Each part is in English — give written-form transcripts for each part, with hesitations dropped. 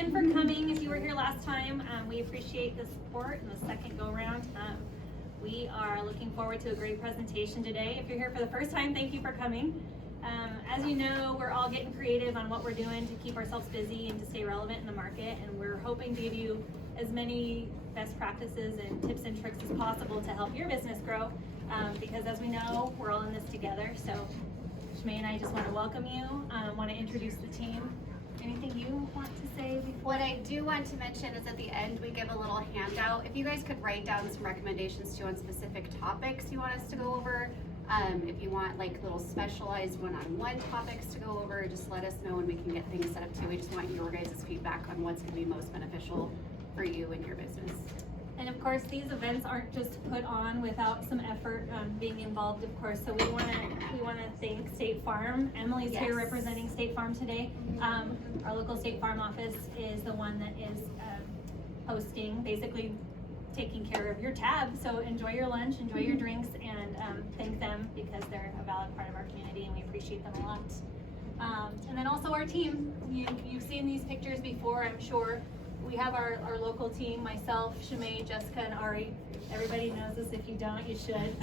again for coming. If you were here last time, we appreciate the support and the second go around. We are looking forward to a great presentation today. If you're here for the first time, thank you for coming. As you know, we're all getting creative on what we're doing to keep ourselves busy and to stay relevant in the market, and we're hoping to give you as many best practices and tips and tricks as possible to help your business grow, because as we know, we're all in this together. So Shmay and I just want to welcome you, want to introduce the team. Anything you want to say before? What I do want to mention is at the end we give a little handout. If you guys could write down some recommendations too on specific topics you want us to go over. If you want like little specialized one-on-one topics to go over, just let us know and we can get things set up too. We just want your guys' feedback on what's going to be most beneficial for you and your business. And of course, these events aren't just put on without some effort being involved, of course. So we want to thank State Farm. Emily's here representing State Farm today. Our local State Farm office is the one that is hosting, basically taking care of your tab. So enjoy your lunch, enjoy your drinks, and thank them because they're a valid part of our community and we appreciate them a lot. And then also our team. You've seen these pictures before, I'm sure. We have our local team, myself, Shmay, Jessica, and Ari. Everybody knows this. If you don't, you should.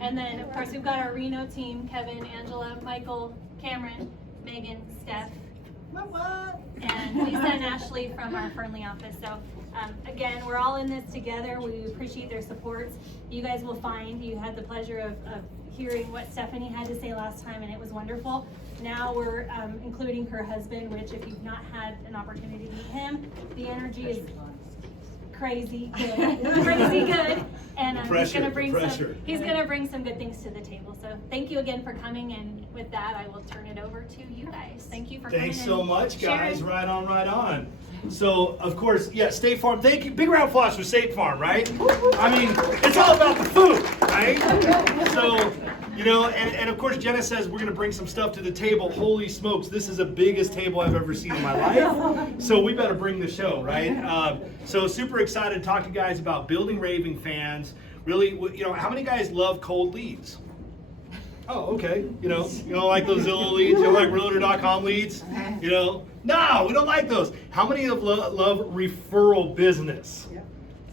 And then, of course, we've got our Reno team, Kevin, Angela, Michael, Cameron, Megan, Steph, and Lisa and Ashley from our Fernley office. So, again, we're all in this together. We appreciate their support. You guys will find, you had the pleasure of hearing what Stephanie had to say last time, and it was wonderful. Now we're including her husband, which if you've not had an opportunity to meet him, the energy is crazy good, crazy good, and he's gonna bring some good things to the table. So thank you again for coming, and with that, I will turn it over to you guys. Thank you for coming. Thanks so much, guys. Sharon. Right on, right on. So, of course, yeah, State Farm. Thank you. Big round of applause for State Farm, right? I mean, it's all about the food, right? So, you know, and of course, Jenna says we're going to bring some stuff to the table. Holy smokes, this is the biggest table I've ever seen in my life. So we better bring the show, right? So super excited to talk to you guys about building Raving fans. Really, you know, how many guys love cold leads? Oh, okay. You don't like those Zillow leads? You don't like Realtor.com leads? You know, no, we don't like those. How many of love referral business? Yep.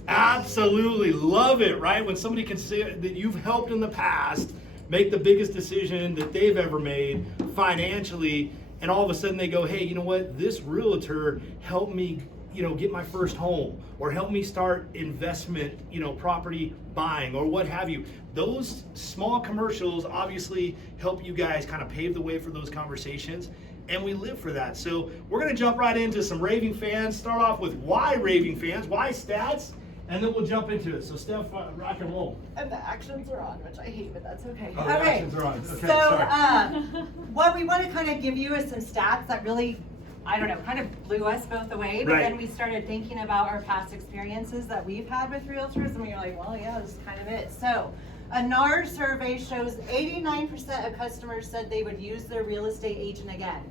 Absolutely love it, right? When somebody can say that you've helped in the past make the biggest decision that they've ever made financially, and all of a sudden they go, hey, you know what? This realtor helped me, you know, get my first home, or help me start investment, you know, property buying, or what have you. Those small commercials obviously help you guys kind of pave the way for those conversations, and we live for that. So we're gonna jump right into some Raving fans. Start off with why Raving fans, why stats, and then we'll jump into it. So Steph, rock and roll. And the actions are on, which I hate, but that's okay. Oh, the actions are on. Okay, so sorry. what we want to kind of give you is some stats that really, I don't know, kind of blew us both away. But then we started thinking about our past experiences that we've had with realtors, and we were like, well, yeah, this is kind of it. So a NAR survey shows 89% of customers said they would use their real estate agent again.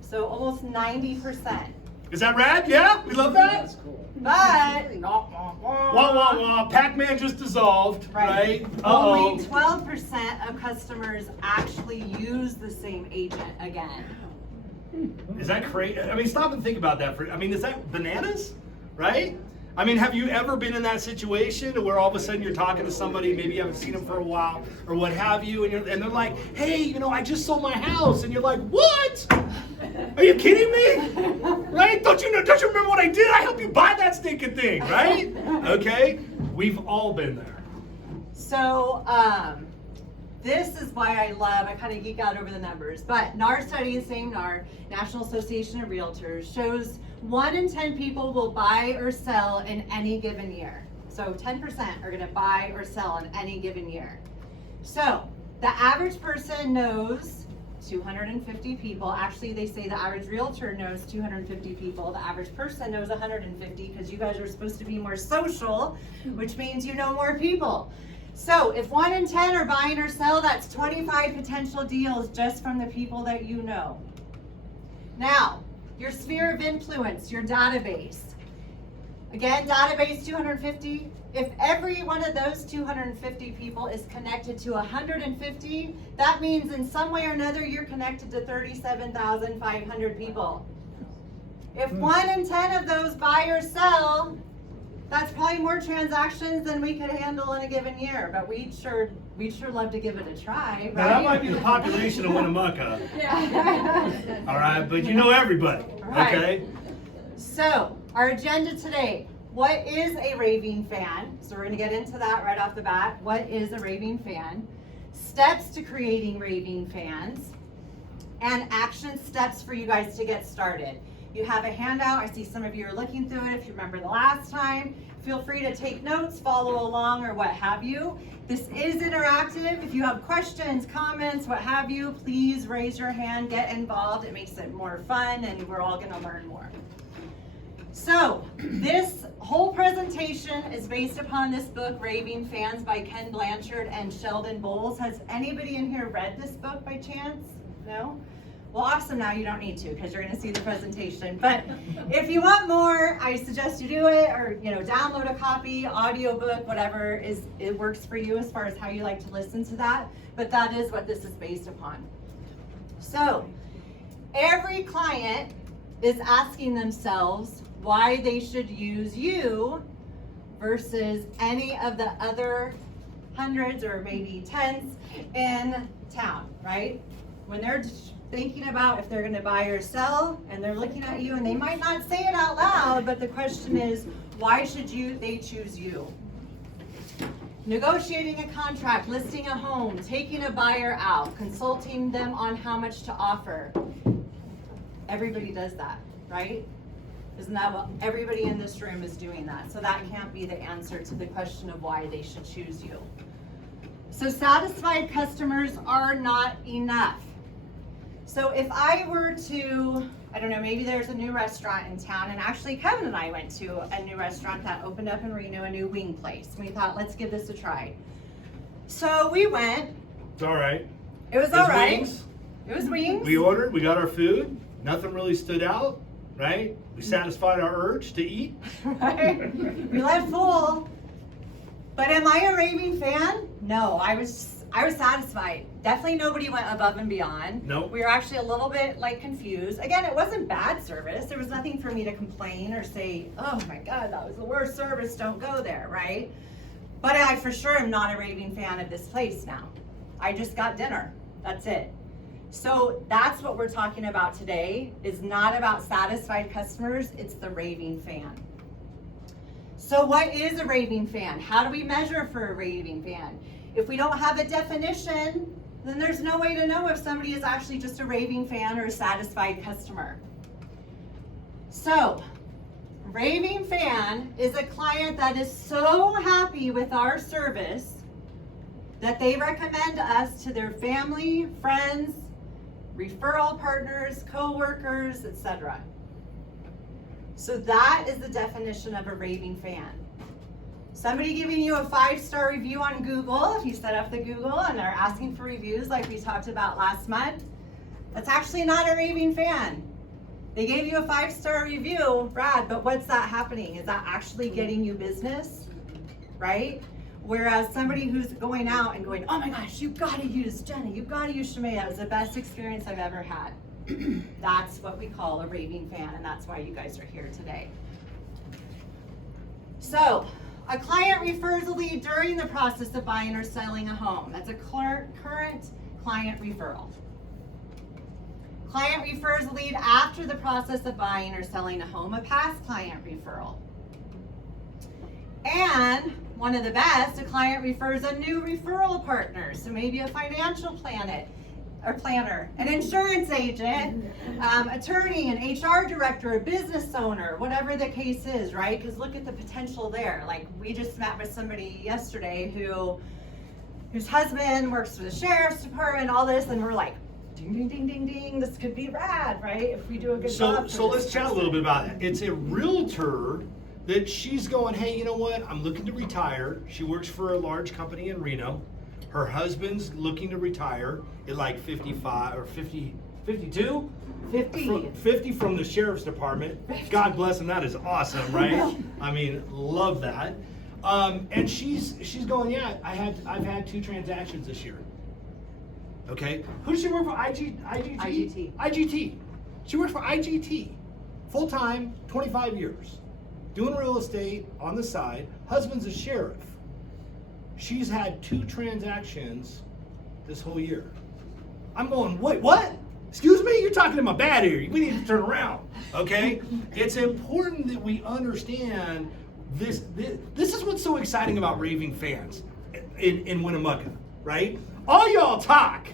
So almost 90%. Is that rad? Yeah, we love that. That's cool. But Wah, wah, wah. Pac-Man just dissolved, right? Only 12% of customers actually use the same agent again. Is that crazy? I mean, stop and think about that. I mean, is that bananas? Right? I mean, have you ever been in that situation where all of a sudden you're talking to somebody, maybe you haven't seen them for a while, or what have you, and they're like, hey, you know, I just sold my house, and you're like, what? Are you kidding me? Right? Don't you remember what I did? I helped you buy that stinking thing, right? Okay? We've all been there. So, this is why I kind of geek out over the numbers, but NAR study, same NAR, National Association of Realtors, shows 1 in 10 people will buy or sell in any given year. So 10% are gonna buy or sell in any given year. So the average person knows 250 people. Actually, they say the average realtor knows 250 people. The average person knows 150 because you guys are supposed to be more social, which means you know more people. So if 1 in 10 are buying or sell, that's 25 potential deals just from the people that you know. Now, your sphere of influence, your database. Again, database 250. If every one of those 250 people is connected to 150, that means in some way or another you're connected to 37,500 people. If 1 in 10 of those buy or sell, that's probably more transactions than we could handle in a given year. But we'd sure love to give it a try, right? Now that might be the population of Winnemucca. Yeah. All right, but you know everybody, Right. okay? So, our agenda today. What is a raving fan? So we're going to get into that right off the bat. What is a raving fan? Steps to creating raving fans. And action steps for you guys to get started. You have a handout. I see some of you are looking through it. If you remember the last time, feel free to take notes, follow along, or what have you. This is interactive. If you have questions, comments, what have you, please raise your hand, get involved. It makes it more fun, and we're all going to learn more. So, this whole presentation is based upon this book, Raving Fans by Ken Blanchard and Sheldon Bowles. Has anybody in here read this book by chance? No? Well, awesome, now you don't need to because you're going to see the presentation. But if you want more, I suggest you do it, or download a copy, audiobook, whatever it works for you as far as how you like to listen to that. But that is what this is based upon. So, every client is asking themselves why they should use you versus any of the other hundreds or maybe tens in town, right? When they're thinking about if they're going to buy or sell, and they're looking at you, and they might not say it out loud, but the question is, why should they choose you? Negotiating a contract, listing a home, taking a buyer out, consulting them on how much to offer. Everybody does that, right? Isn't that what everybody in this room is doing that? So that can't be the answer to the question of why they should choose you. So satisfied customers are not enough. So if I were to, I don't know, maybe there's a new restaurant in town, and actually Kevin and I went to a new restaurant that opened up in Reno, a new wing place. And we thought, let's give this a try. So we went. It's all right. It was all right. It was wings. We ordered, we got our food. Nothing really stood out, right? We satisfied our urge to eat. Right? We left full. But am I a raving fan? No, I was satisfied. Definitely nobody went above and beyond. Nope. We were actually a little bit confused. Again, it wasn't bad service. There was nothing for me to complain or say, oh my God, that was the worst service, don't go there, right? But I for sure am not a raving fan of this place now. I just got dinner, that's it. So that's what we're talking about today, is not about satisfied customers, it's the raving fan. So what is a raving fan? How do we measure for a raving fan? If we don't have a definition, then there's no way to know if somebody is actually just a raving fan or a satisfied customer. So, raving fan is a client that is so happy with our service that they recommend us to their family, friends, referral partners, co-workers, etc. So that is the definition of a raving fan. Somebody giving you a 5-star review on Google, if you set up the Google and they're asking for reviews like we talked about last month, that's actually not a raving fan. They gave you a 5-star review, Brad, but what's that happening? Is that actually getting you business, right? Whereas somebody who's going out and going, oh my gosh, you've got to use Jenna, you've got to use Shemay, that was the best experience I've ever had. That's what we call a raving fan, and that's why you guys are here today. So, a client refers a lead during the process of buying or selling a home. That's a current client referral. Client refers a lead after the process of buying or selling a home, a past client referral. And one of the best, a client refers a new referral partner. So maybe a financial planner, an insurance agent, attorney, an HR director, a business owner, whatever the case is, right? Because look at the potential there. Like we just met with somebody yesterday whose husband works for the sheriff's department, all this, and we're like, ding, ding, ding, ding, ding, this could be rad, right? If we do a good job. So let's chat a little bit about it. It's a realtor that she's going, hey, you know what? I'm looking to retire. She works for a large company in Reno. Her husband's looking to retire at like 55 or 50, 52? 50 from the sheriff's department. God bless him, that is awesome, right? I mean, love that. And she's going, yeah, I've had 2 transactions this year. Okay, who does she work for? IGT. She works for IGT. full-time, 25 years, doing real estate on the side. Husband's a sheriff. She's had 2 transactions this whole year. I'm going, wait, what? Excuse me? You're talking in my bad ear. We need to turn around, okay? It's important that we understand this. This is what's so exciting about Raving fans in Winnemucca, right? All y'all talk,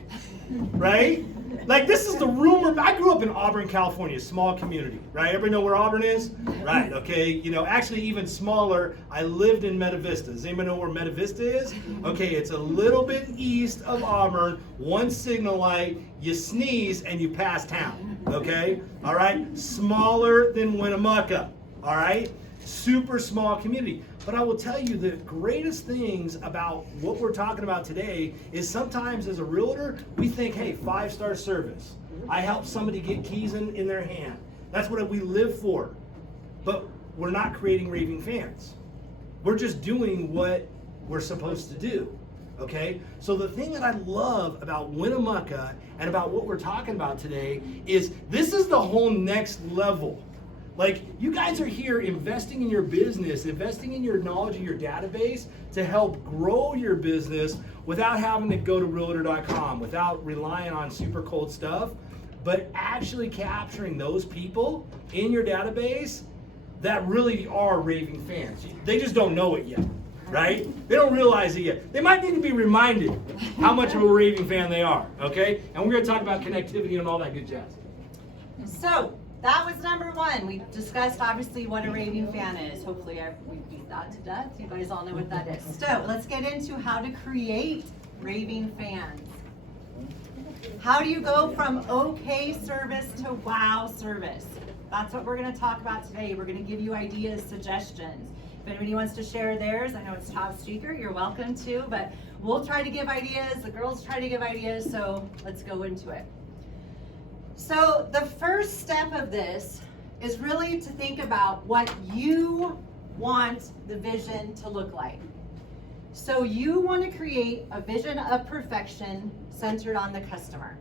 right? Like, this is the rumor. I grew up in Auburn, California, small community, right? Everybody know where Auburn is? Right, okay. You know, actually even smaller, I lived in Meta Vista. Does anybody know where Meta Vista is? Okay, it's a little bit east of Auburn, 1 signal light, you sneeze and you pass town, okay? All right, smaller than Winnemucca, all right? Super small community. But I will tell you the greatest things about what we're talking about today is sometimes as a realtor, we think, hey, 5-star service. I help somebody get keys in their hand. That's what we live for. But we're not creating raving fans. We're just doing what we're supposed to do, okay? So the thing that I love about Winnemucca and about what we're talking about today is this is the whole next level. Like, you guys are here investing in your business, investing in your knowledge and your database to help grow your business without having to go to realtor.com, without relying on super cold stuff, but actually capturing those people in your database that really are raving fans. They just don't know it yet, right? They don't realize it yet. They might need to be reminded how much of a raving fan they are, okay? And we're gonna talk about connectivity and all that good jazz. So, that was number 1. We discussed obviously what a raving fan is. Hopefully we beat that to death. You guys all know what that is. So let's get into how to create raving fans. How do you go from okay service to wow service? That's what we're going to talk about today. We're going to give you ideas, suggestions. If anybody wants to share theirs, I know it's top secret, you're welcome to, but we'll try to give ideas. The girls try to give ideas, so let's go into it. So the first step of this is really to think about what you want the vision to look like. So you want to create a vision of perfection centered on the customer.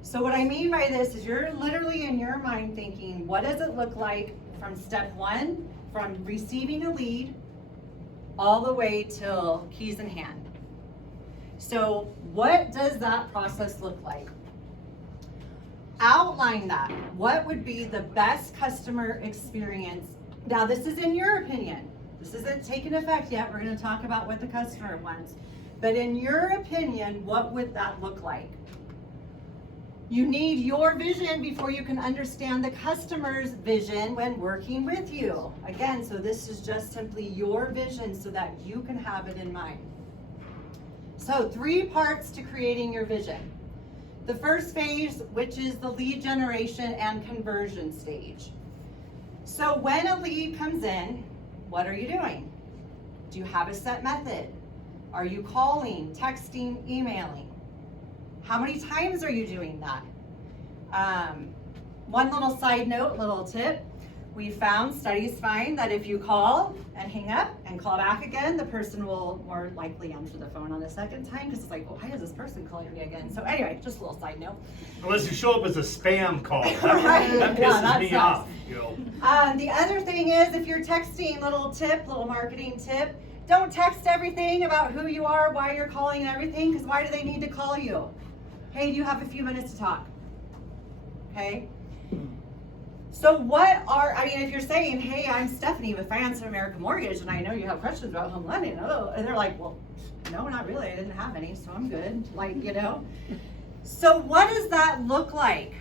So what I mean by this is you're literally in your mind thinking, what does it look like from step 1, from receiving a lead, all the way till keys in hand. So what does that process look like? Outline that. What would be the best customer experience? Now, this is in your opinion. This isn't taken effect yet. We're going to talk about what the customer wants. But in your opinion, what would that look like? You need your vision before you can understand the customer's vision when working with you. Again, so this is just simply your vision so that you can have it in mind. So 3 parts to creating your vision. The first phase, which is the lead generation and conversion stage. So when a lead comes in, what are you doing? Do you have a set method? Are you calling, texting, emailing? How many times are you doing that? One little side note, little tip. We found, studies find that if you call and hang up and call back again, the person will more likely answer the phone on the second time because it's like, well, why is this person calling me again? So anyway, just a little side note. Unless you show up as a spam call. Right. That pisses me off. You know. The other thing is if you're texting, little tip, little marketing tip, don't text everything about who you are, why you're calling and everything, because why do they need to call you? Hey, do you have a few minutes to talk? Okay? So if you're saying, hey, I'm Stephanie with Finance of America Mortgage, and I know you have questions about home lending, and they're like, well, no, not really, I didn't have any, so I'm good, So what does that look like?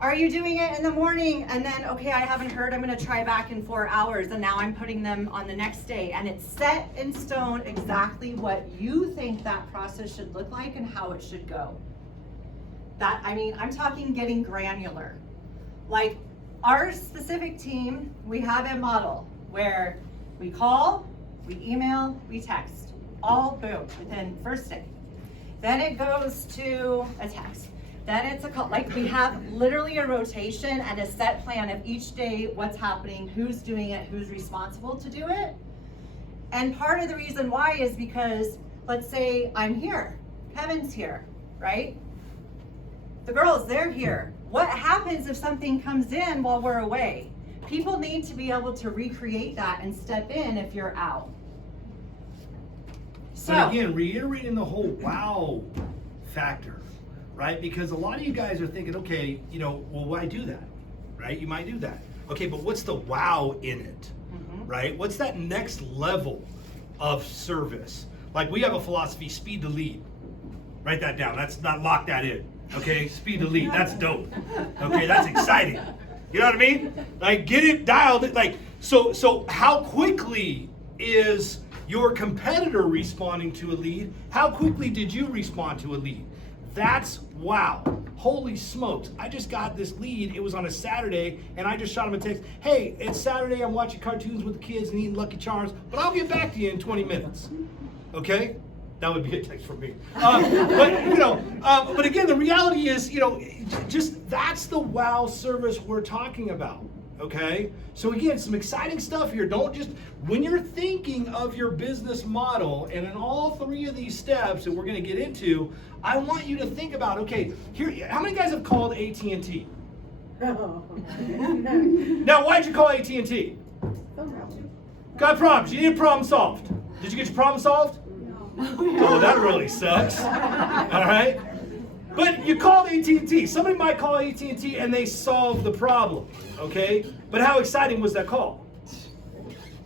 Are you doing it in the morning, and then, okay, I haven't heard, I'm gonna try back in 4 hours, and now I'm putting them on the next day, and it's set in stone exactly what you think that process should look like and how it should go. I'm talking getting granular. Like our specific team, we have a model where we call, we email, we text, all boom, within first day. Then it goes to a text. Then it's a call. Like we have literally a rotation and a set plan of each day, what's happening, who's doing it, who's responsible to do it. And part of the reason why is because, let's say I'm here, Kevin's here, right? the girls, they're here. What happens if something comes in while we're away? People need to be able to recreate that and step in if you're out. But again, reiterating the whole wow factor, right? Because a lot of you guys are thinking, okay, you know, well, why do that, right? You might do that. Okay, but what's the wow in it, right? What's that next level of service? Like we have a philosophy, speed to lead. Write that down. That's not, lock that in. Okay, speed to lead. That's dope. Okay, that's exciting. You know what I mean? Like get it dialed. Like so how quickly is your competitor responding to a lead? How quickly did you respond to a lead? That's wow. Holy smokes. I just got this lead. It was on a Saturday and I just shot him a text. Hey, it's Saturday. I'm watching cartoons with the kids and eating Lucky Charms, but I'll get back to you in 20 minutes. Okay? That would be a text from me. But again, the reality is, just that's the wow service we're talking about. Okay? So again, some exciting stuff here. Don't just, when you're thinking of your business model, and in all three of these steps that we're going to get into, I want you to think about, okay, here, how many guys have called AT&T? Now, why'd you call AT&T? Got problems. You need a problem solved. Did you get your problem solved? Oh, that really sucks. All right? But you called AT&T. Somebody might call AT&T and they solve the problem, okay? But how exciting was that call?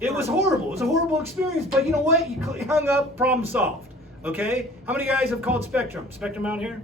It was horrible. It was a horrible experience, but you know what? You hung up, problem solved, okay? How many guys have called Spectrum? Spectrum out here?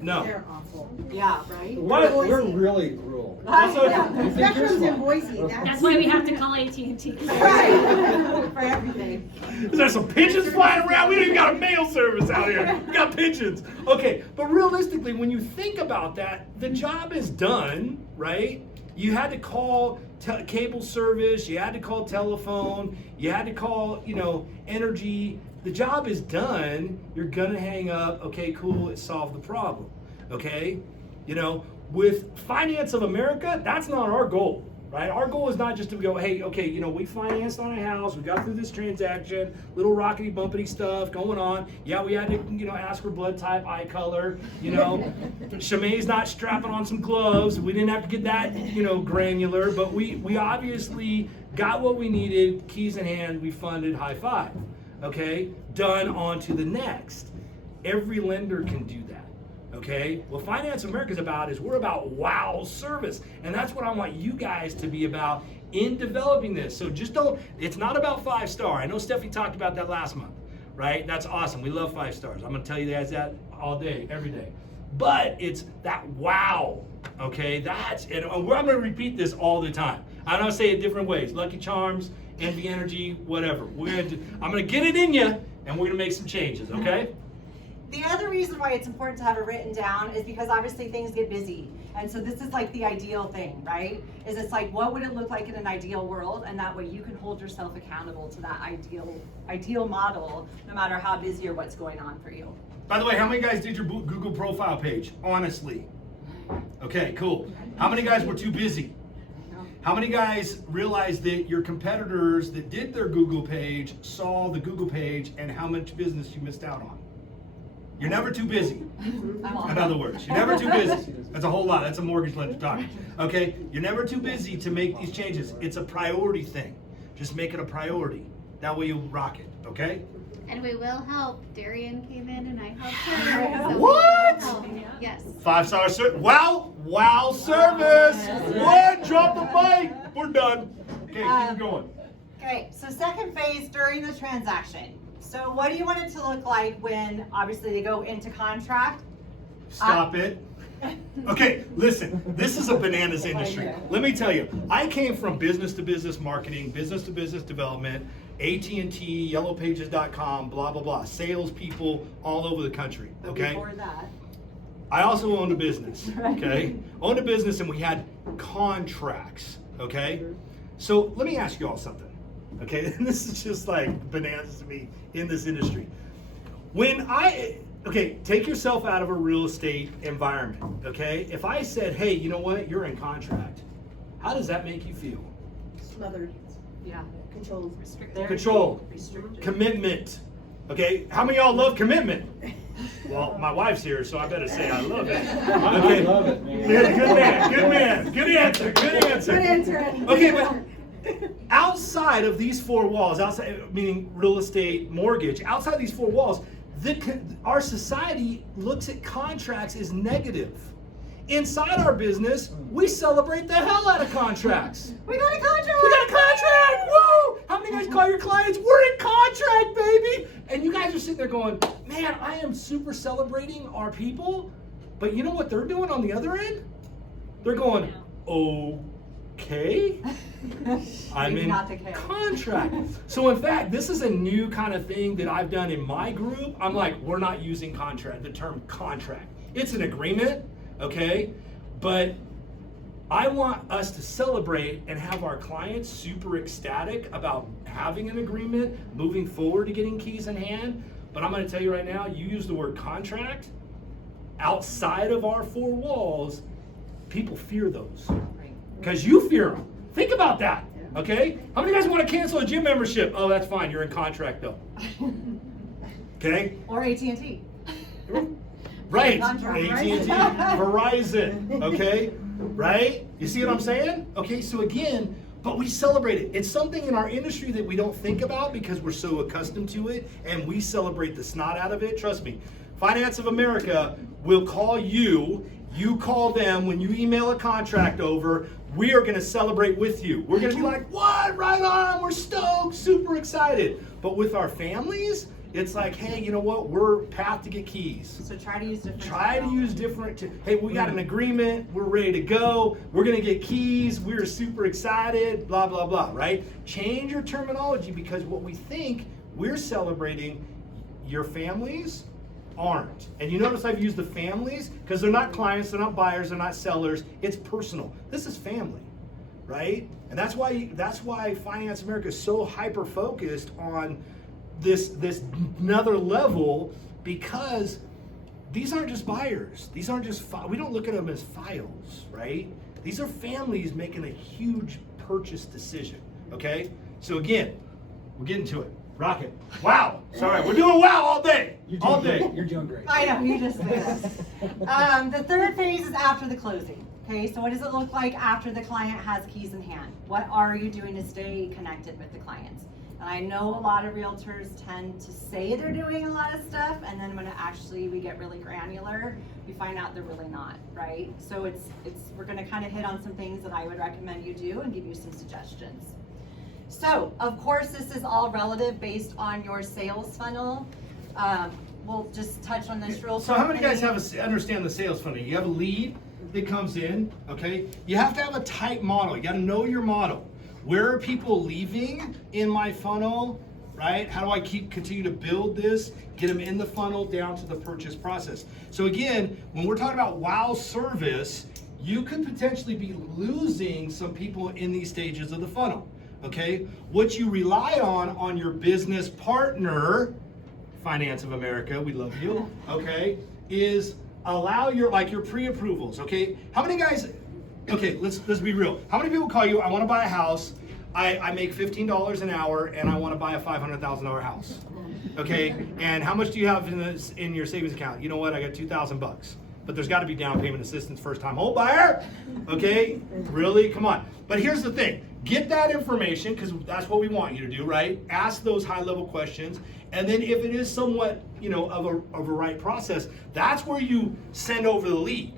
No. They're awful. Yeah. Right? What? We're really rural. Spectrum's in Boise. That's why we have to call AT&T. Right. For everything. Is there some pigeons flying around? We don't even got a mail service out here. We got pigeons. Okay, but realistically, when you think about that, the job is done, right? You had to call cable service, you had to call telephone, you had to call, energy. The job is done. You're gonna hang up. Okay, cool, it solved the problem. Okay? With Finance of America, that's not our goal, right? Our goal is not just to go, hey, okay, we financed on a house, we got through this transaction, little rockety bumpity stuff going on. Yeah, we had to, ask for blood type, eye color, Shamay's not strapping on some gloves. We didn't have to get that, granular, but we obviously got what we needed, keys in hand, we funded, high five. Okay, done, on to the next. Every lender can do that. Okay, what Finance America is about is we're about wow service, and that's what I want you guys to be about in developing this. So just don't, it's not about 5-star. I know Stephanie talked about that last month, right? That's awesome. We love 5 stars. I'm gonna tell you guys that all day, every day. But it's that wow, okay? And I'm gonna repeat this all the time. I'm gonna say it different ways. Lucky Charms, Envy Energy, whatever. I'm gonna get it in you, and we're gonna make some changes, okay? The other reason why it's important to have it written down is because obviously things get busy. And so this is like the ideal thing, right? It's like, what would it look like in an ideal world? And that way you can hold yourself accountable to that ideal model, no matter how busy or what's going on for you. By the way, how many guys did your Google profile page? Honestly. Okay, cool. How many guys were too busy? How many guys realized that your competitors that did their Google page saw the Google page and how much business you missed out on? You're never too busy. In other words, you're never too busy. That's a whole lot. That's a mortgage lender talking. Okay? You're never too busy to make these changes. It's a priority thing. Just make it a priority. That way you'll rock it. Okay? And we will help. Darian came in and I helped her. So What? we will help. Yes. 5-star service. Wow service. What? Drop the mic. We're done. Okay, keep going. Okay, so second phase during the transaction. So what do you want it to look like when obviously they go into contract? Stop it. Okay, listen, this is a bananas industry. Let me tell you, I came from business to business marketing, business to business development, AT&T, yellowpages.com, blah, blah, blah, salespeople all over the country, okay? Before that. I also owned a business, okay? Owned a business and we had contracts, okay? So let me ask you all something, okay? And this is just like bananas to me in this industry. Take yourself out of a real estate environment, okay? If I said, hey, you know what, you're in contract, how does that make you feel? Smothered. Yeah. Controlled. Restricted. Control, Restricted. commitment, Okay, how many of y'all love commitment? Well, my wife's here, so I better say I love it. Okay. I love it, man. Good man, good man. Good answer, good answer. Good answer, Eddie. Okay, but outside of these four walls, outside, meaning real estate, mortgage, outside these four walls, our society looks at contracts as negative. Inside our business, we celebrate the hell out of contracts. We got a contract! We got a contract! Woo! How many guys call your clients, we're in contract, baby? And you guys are sitting there going, man, I am super celebrating our people, but you know what they're doing on the other end? They're going, okay, I'm Maybe in not the case. contract. So in fact, this is a new kind of thing that I've done in my group. I'm like, we're not using contract, the term contract. It's an agreement, okay? But I want us to celebrate and have our clients super ecstatic about having an agreement, moving forward to getting keys in hand. But I'm gonna tell you right now, you use the word contract, outside of our four walls, people fear those. Because you fear them. Think about that, okay? How many guys want to cancel a gym membership? Oh, that's fine, you're in contract though. Okay? Or AT&T. Right, Contract, AT&T, right? Verizon, okay? Right? You see what I'm saying? Okay, so again, but we celebrate it. It's something in our industry that we don't think about because we're so accustomed to it, and we celebrate the snot out of it. Trust me, Finance of America will call you, you call them, when you email a contract over, we are gonna celebrate with you. We're gonna be like, what, right on, we're stoked, super excited. But with our families, it's like, hey, you know what, we're path to get keys. So try to use different. Try to use different, hey, we got an agreement, we're ready to go, we're gonna get keys, we're super excited, blah, blah, blah, right? Change your terminology because what we think we're celebrating, your families aren't. And you notice I've used the families because they're not clients, they're not buyers, they're not sellers, it's personal. This is family, right? And that's why Finance America is so hyper-focused on this another level, because these aren't just buyers. These aren't just, we don't look at them as files, right? These are families making a huge purchase decision, okay? So again, we're getting to it. Rocket. Wow. Sorry, we're doing wow all day. All day. You're doing great. I know, you just said that. The third phase is after the closing. Okay, so what does it look like after the client has keys in hand? What are you doing to stay connected with the clients? And I know a lot of realtors tend to say they're doing a lot of stuff, and then when we get really granular, we find out they're really not, right? So we're gonna kind of hit on some things that I would recommend you do and give you some suggestions. So, of course, this is all relative based on your sales funnel. We'll just touch on this real quick. So how many guys understand the sales funnel? You have a lead that comes in, okay? You have to have a tight model. You gotta know your model. Where are people leaving in my funnel, right? How do I continue to build this, get them in the funnel down to the purchase process? So again, when we're talking about wow service, you could potentially be losing some people in these stages of the funnel, okay? What you rely on your business partner, Finance of America, we love you, okay, is allow your pre-approvals, okay? How many guys, okay, let's be real. How many people call you, I wanna buy a house, I make $15 an hour and I wanna buy a $500,000 house, okay? And how much do you have in your savings account? You know what, I got 2,000 bucks. But there's gotta be down payment assistance, first time home buyer, okay? Really, come on. But here's the thing, get that information, because that's what we want you to do, right? Ask those high level questions, and then if it is somewhat, of a right process, that's where you send over the lead.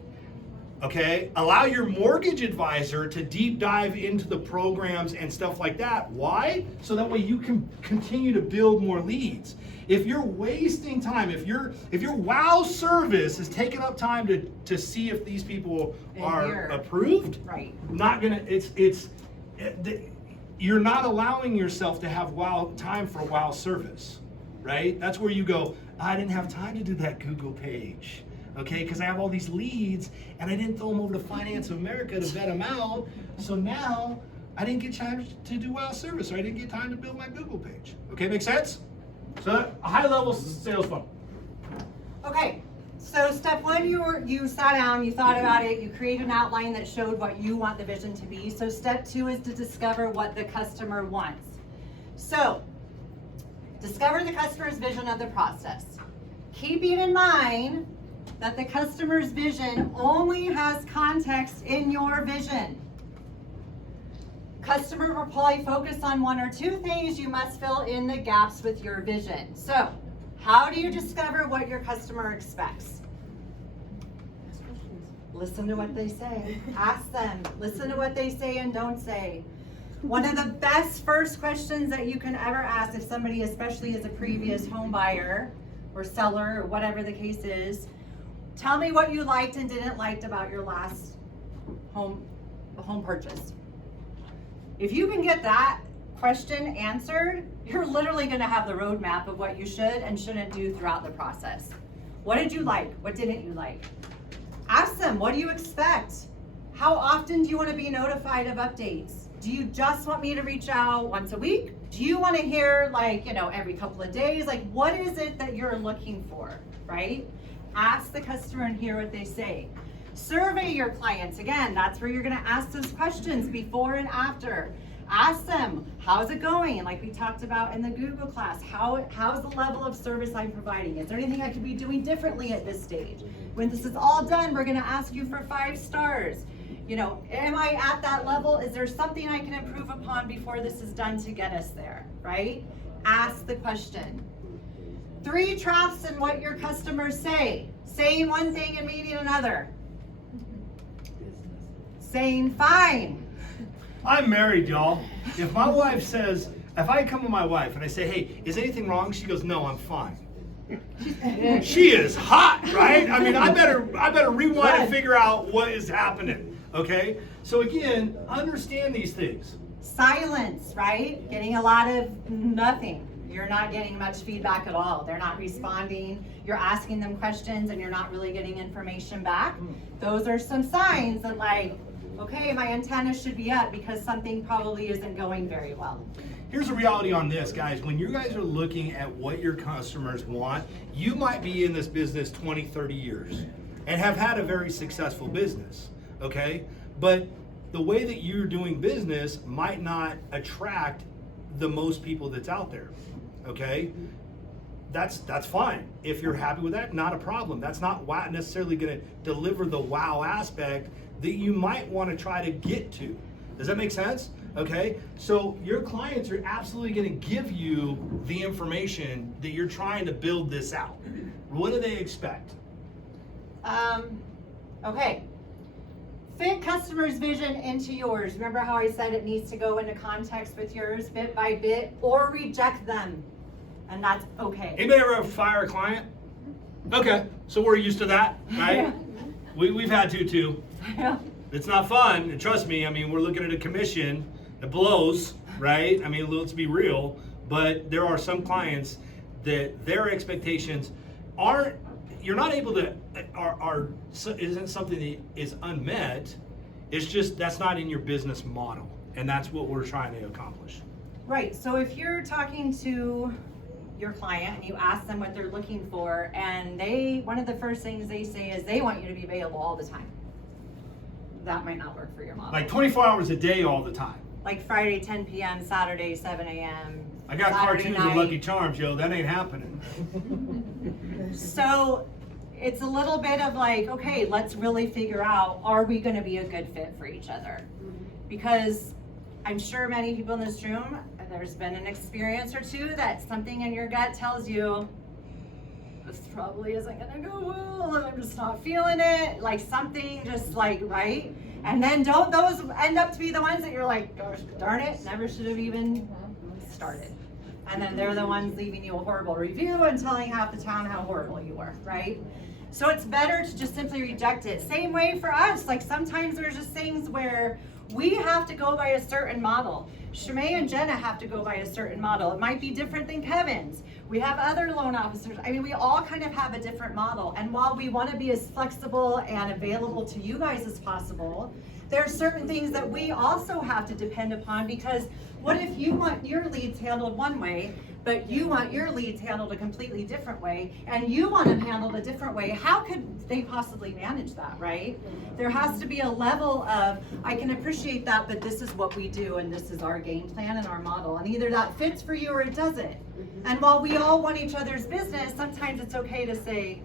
Okay, allow your mortgage advisor to deep dive into the programs and stuff like that. Why? So that way you can continue to build more leads. If you're wasting time, if your wow service is taking up time to see if these people are approved, right? You're not allowing yourself to have time for wow service, right? That's where you go, I didn't have time to do that Google page. Okay, because I have all these leads and I didn't throw them over to Finance of America to vet them out. So now I didn't get time to do wow service, or I didn't get time to build my Google page. Okay, make sense? So a high level sales funnel. Okay, so step one, you sat down, you thought about it, you created an outline that showed what you want the vision to be. So step two is to discover what the customer wants. So Discover the customer's vision of the process. Keeping in mind that the customer's vision only has context in your vision. Customer will probably focus on one or two things. You must fill in the gaps with your vision. So, how do you discover what your customer expects? Listen to what they say. Ask them. Listen to what they say and don't say. One of the best first questions that you can ever ask if somebody, especially is a previous home buyer or seller or whatever the case is, tell me what you liked and didn't like about your last home purchase. If you can get that question answered, you're literally going to have the roadmap of what you should and shouldn't do throughout the process. What did you like? What didn't you like? Ask them, what do you expect? How often do you want to be notified of updates? Do you just want me to reach out once a week? Do you want to hear every couple of days? Like, what is it that you're looking for, right? Ask the customer and hear what they say. Survey your clients. Again, that's where you're going to ask those questions before and after. Ask them, how's it going? And like we talked about in the Google class, how's the level of service I'm providing? Is there anything I could be doing differently at this stage? When this is all done, we're going to ask you for 5 stars. Am I at that level? Is there something I can improve upon before this is done to get us there, right? Ask the question. 3 traps in what your customers say. Saying one thing and meaning another. Saying fine. I'm married, y'all. If my wife says, if I come to my wife and I say, hey, is anything wrong? She goes, no, I'm fine. She is hot, right? I mean, I better rewind and figure out what is happening, okay? So again, understand these things. Silence, right? Getting a lot of nothing. You're not getting much feedback at all. They're not responding. You're asking them questions and you're not really getting information back. Those are some signs that okay, my antenna should be up because something probably isn't going very well. Here's the reality on this, guys. When you guys are looking at what your customers want, you might be in this business 20, 30 years and have had a very successful business, okay? But the way that you're doing business might not attract the most people that's out there, okay? That's fine. If you're happy with that, not a problem. That's not necessarily going to deliver the wow aspect that you might want to try to get to. Does that make sense? Okay, so your clients are absolutely going to give you the information that you're trying to build this out. What do they expect? Okay. Fit customer's vision into yours. Remember how I said it needs to go into context with yours bit by bit, or reject them, and that's okay. Anybody ever fire a client? Okay, so we're used to that, right? We've had to too. It's not fun, and trust me, I mean, we're looking at a commission that blows, right? I mean, let's be real, but there are some clients that their expectations aren't, you're not able to, isn't something that is unmet, it's just that's not in your business model, and that's what we're trying to accomplish. Right, so if you're talking to your client and you ask them what they're looking for, and one of the first things they say is they want you to be available all the time. That might not work for your model. Like 24 hours a day all the time. Like Friday 10 p.m., Saturday 7 a.m. I got Saturday cartoons night. of Lucky Charms, Joe. That ain't happening. So it's a little bit of okay, let's really figure out, are we going to be a good fit for each other? Because I'm sure many people in this room, there's been an experience or two that something in your gut tells you, this probably isn't gonna go well, and I'm just not feeling it, something just right? And then don't those end up to be the ones that you're like, gosh darn it, never should have even started. And then they're the ones leaving you a horrible review and telling half the town how horrible you were, right? So it's better to just simply reject it. Same way for us, sometimes there's just things where we have to go by a certain model. Shemay and Jenna have to go by a certain model. It might be different than Kevin's. We have other loan officers. I mean, we all kind of have a different model. And while we want to be as flexible and available to you guys as possible, there are certain things that we also have to depend upon, because what if you want your leads handled one way, but you want your leads handled a completely different way, and you want them handled a different way. How could they possibly manage that, right? There has to be a level of, I can appreciate that, but this is what we do, and this is our game plan and our model, and either that fits for you or it doesn't. And while we all want each other's business, sometimes it's okay to say,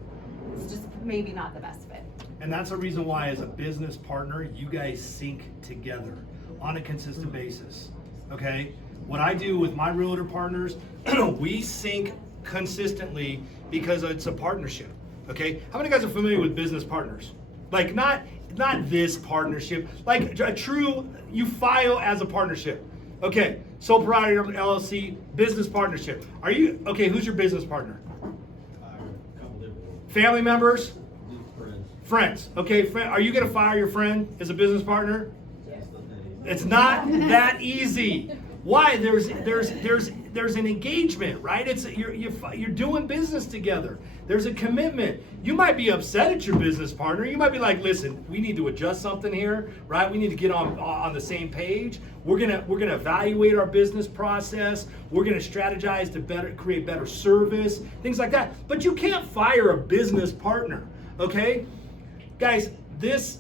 it's just maybe not the best fit. And that's a reason why, as a business partner, you guys sync together on a consistent basis, okay? What I do with my realtor partners, we sync consistently because it's a partnership, okay? How many guys are familiar with business partners? Like, not this partnership, like a true, you file as a partnership. Okay, sole proprietor LLC, business partnership. Are you, okay, who's your business partner? Family members? Friends. Okay, are you gonna fire your friend as a business partner? It's not that easy. Why? There's an engagement, right? It's you're doing business together. There's a commitment. You might be upset at your business partner. You might be like, listen, we need to adjust something here, right? We need to get on the same page. We're gonna evaluate our business process. We're gonna strategize to create better service, things like that. But you can't fire a business partner, okay? Guys, this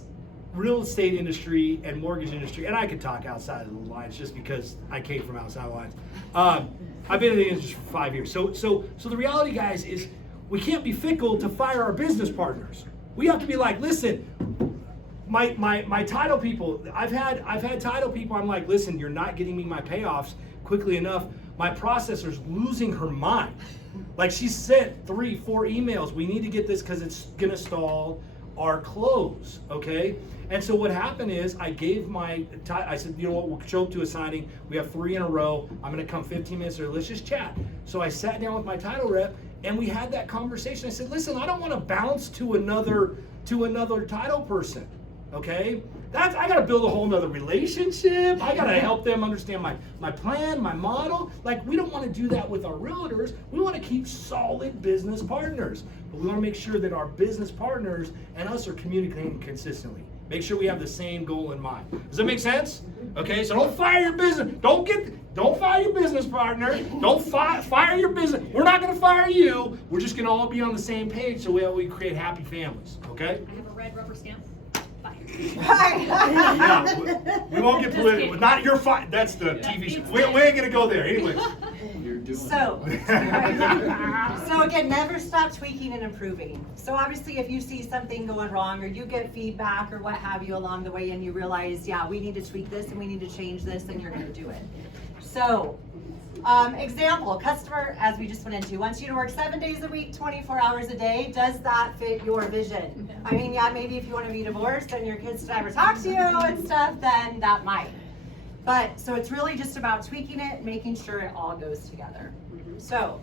real estate industry and mortgage industry, and I could talk outside of the lines just because I came from outside the lines. I've been in the industry for 5 years. So the reality, guys, is we can't be fickle to fire our business partners. We have to be like, listen, my title people, I've had title people, I'm like, listen, you're not getting me my payoffs quickly enough. My processor's losing her mind. Like, she sent 3-4 emails. We need to get this because it's gonna stall our close, okay? And so what happened is I gave I said, you know what, we'll show up to a signing. We have 3 in a row. I'm gonna come 15 minutes early. Let's just chat. So I sat down with my title rep and we had that conversation. I said, listen, I don't wanna bounce to another title person, okay? I gotta build a whole nother relationship. I gotta help them understand my plan, my model. Like, we don't wanna do that with our realtors. We wanna keep solid business partners. But we wanna make sure that our business partners and us are communicating consistently. Make sure we have the same goal in mind. Does that make sense? Okay, so don't fire your business. Don't fire your business partner. Don't fire your business. We're not gonna fire you. We're just gonna all be on the same page so we create happy families, okay? I have a red rubber stamp. Yeah, we won't get political. Not your fight. That's the TV show. We ain't gonna go there. Anyways. So again, never stop tweaking and improving. So obviously, if you see something going wrong or you get feedback or what have you along the way and you realize, yeah, we need to tweak this and we need to change this, then you're gonna do it. So, example, customer, as we just went into, wants you to work 7 days a week, 24 hours a day. Does that fit your vision? I mean, yeah, maybe if you want to be divorced and your kids never talk to you and stuff, then that might. But, so it's really just about tweaking it, making sure it all goes together. So,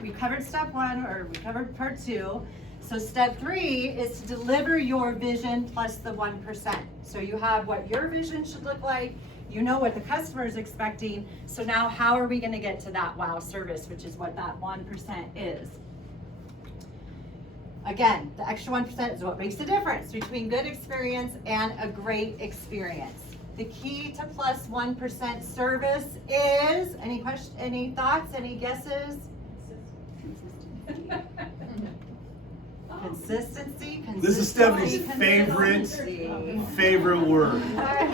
we covered step 1, or we covered part 2. So step 3 is to deliver your vision plus the 1%. So you have what your vision should look like. You know what the customer is expecting. So now how are we going to get to that wow service, which is what that 1% is? Again, the extra 1% is what makes the difference between good experience and a great experience. The key to plus 1% service is, any thoughts, any guesses? Consistency. This is Stephanie's favorite word.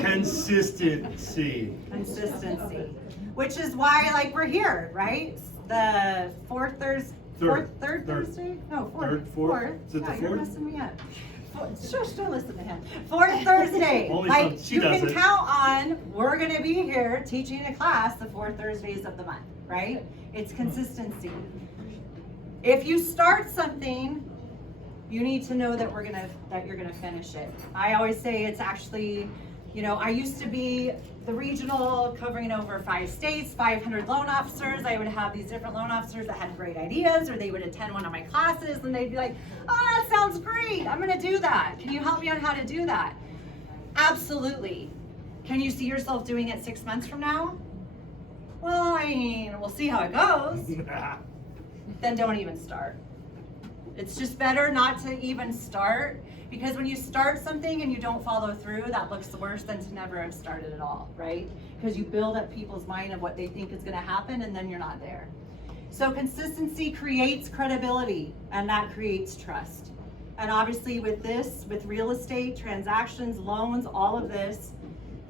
Consistency. Consistency. Which is why, like, we're here, right? The third Thursday? No, fourth. Is it the You're fourth? messing me up. Shush, don't listen to him. Fourth Thursday. Only Like, she you does can it. count on, we're gonna be here teaching a class the 4 Thursdays of the month, right? It's consistency. If you start something, you need to know that you're gonna finish it. I always say it's actually, you know, I used to be the regional covering over 5 states, 500 loan officers. I would have these different loan officers that had great ideas, or they would attend one of my classes and they'd be like, oh, that sounds great. I'm gonna do that. Can you help me on how to do that? Absolutely. Can you see yourself doing it 6 months from now? Well, I mean, we'll see how it goes. Then don't even start. It's just better not to even start, because when you start something and you don't follow through, that looks worse than to never have started at all, right? Because you build up people's mind of what they think is gonna happen and then you're not there. So consistency creates credibility, and that creates trust. And obviously with this, with real estate, transactions, loans, all of this,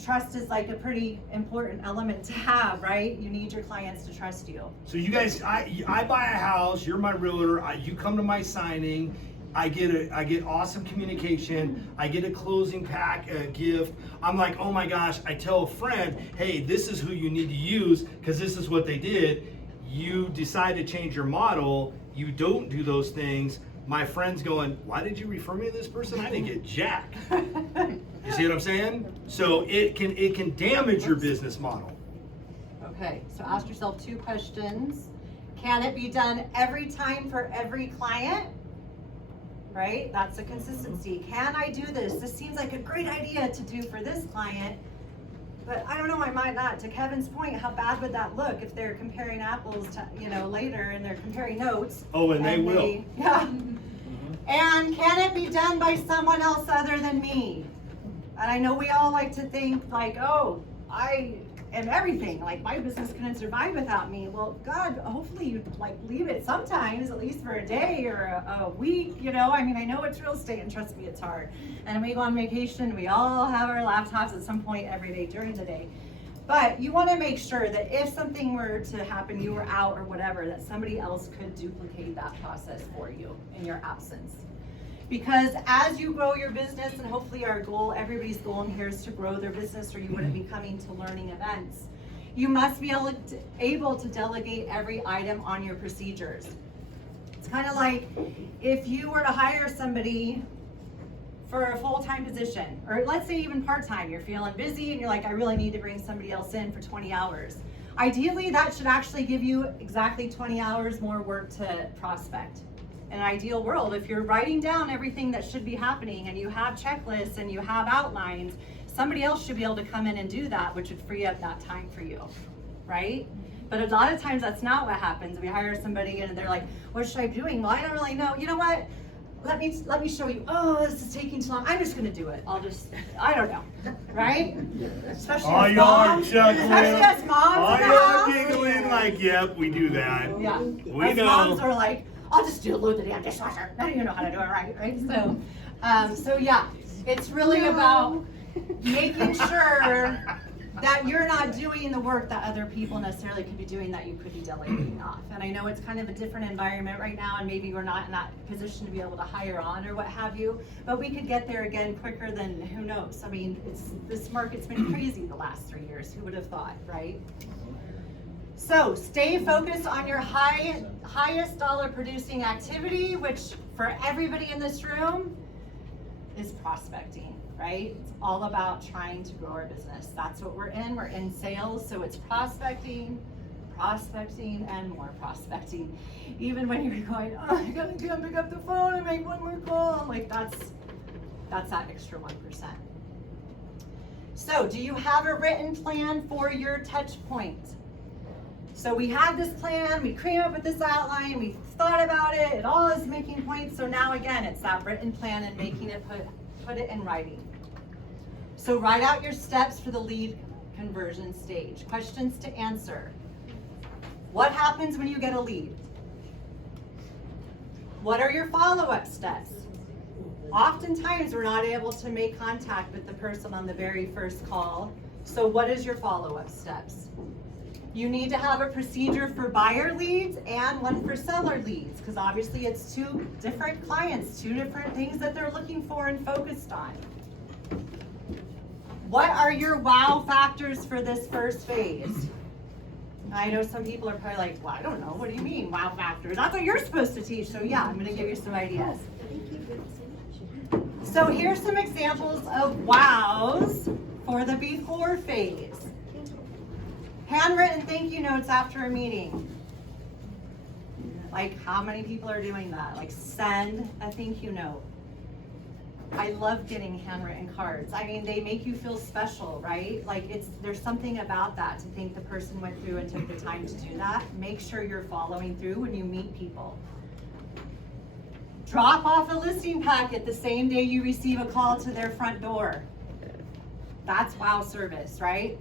trust is like a pretty important element to have, right? You need your clients to trust you. So you guys, I buy a house, you're my realtor, you come to my signing, I get awesome communication, I get a closing pack, a gift. I'm like, oh my gosh, I tell a friend, hey, this is who you need to use because this is what they did. You decide to change your model, you don't do those things. My friend's going, why did you refer me to this person? I didn't get jack. You see what I'm saying? So it can damage your business model. Okay, so ask yourself 2 questions. Can it be done every time for every client? Right? That's a consistency. Can I do this? This seems like a great idea to do for this client, but I don't know, I might not. To Kevin's point, how bad would that look if they're comparing apples to, later and they're comparing notes? Oh, and they will. Yeah. And can it be done by someone else other than me? And I know we all like to think like, oh, I am everything. Like my business couldn't survive without me. Well, God, hopefully you leave it sometimes, at least for a day or a week, I mean, I know it's real estate and trust me, it's hard. And we go on vacation, we all have our laptops at some point every day during the day. But you want to make sure that if something were to happen, you were out or whatever, that somebody else could duplicate that process for you in your absence. Because as you grow your business, and hopefully our goal, everybody's goal in here is to grow their business or you wouldn't be coming to learning events, you must be able to delegate every item on your procedures. It's kind of like if you were to hire somebody for a full-time position, or let's say even part-time, you're feeling busy and you're like, I really need to bring somebody else in for 20 hours. Ideally, that should actually give you exactly 20 hours more work to prospect. In an ideal world, if you're writing down everything that should be happening and you have checklists and you have outlines, somebody else should be able to come in and do that, which would free up that time for you, right? But a lot of times that's not what happens. We hire somebody and they're like, what should I be doing? Well, I don't really know. You know what? Let me show you. Oh, this is taking too long. I'm just gonna do it. I don't know, right? Especially All as y'all are moms. chuckling. Especially as moms. All in the y'all are house. giggling like, yep, we do that. Yeah. We As know. moms are like, I'll just load the damn dishwasher. I don't even know how to do it right? So yeah, it's really about making sure that you're not doing the work that other people necessarily could be doing that you could be delegating off. And I know it's kind of a different environment right now, and maybe we're not in that position to be able to hire on or what have you, but we could get there again quicker than who knows. I mean, this market's been crazy the last 3 years. Who would have thought, right? So stay focused on your highest dollar producing activity, which for everybody in this room is prospecting, right? It's all about trying to grow our business. That's what we're in. We're in sales, so it's prospecting, and more prospecting. Even when you're going, oh, I gotta go pick up the phone and make one more call. I'm like, that's that extra 1%. So do you have a written plan for your touch point? So we have this plan, we came up with this outline, we thought about it, it all is making points. So now again, it's that written plan and making it put it in writing. So write out your steps for the lead conversion stage. Questions to answer. What happens when you get a lead? What are your follow-up steps? Oftentimes we're not able to make contact with the person on the very first call. So what is your follow-up steps? You need to have a procedure for buyer leads and one for seller leads, because obviously it's 2 different clients, 2 different things that they're looking for and focused on. What are your wow factors for this first phase? I know some people are probably like, well, I don't know, what do you mean wow factors? That's what you're supposed to teach, so yeah, I'm gonna give you some ideas. So here's some examples of wows for the before phase. Handwritten thank you notes after a meeting. Like, how many people are doing that? Like, send a thank you note. I love getting handwritten cards. I mean, they make you feel special, right? Like, there's something about that to think the person went through and took the time to do that. Make sure you're following through when you meet people. Drop off a listing packet the same day you receive a call to their front door. That's wow service, right?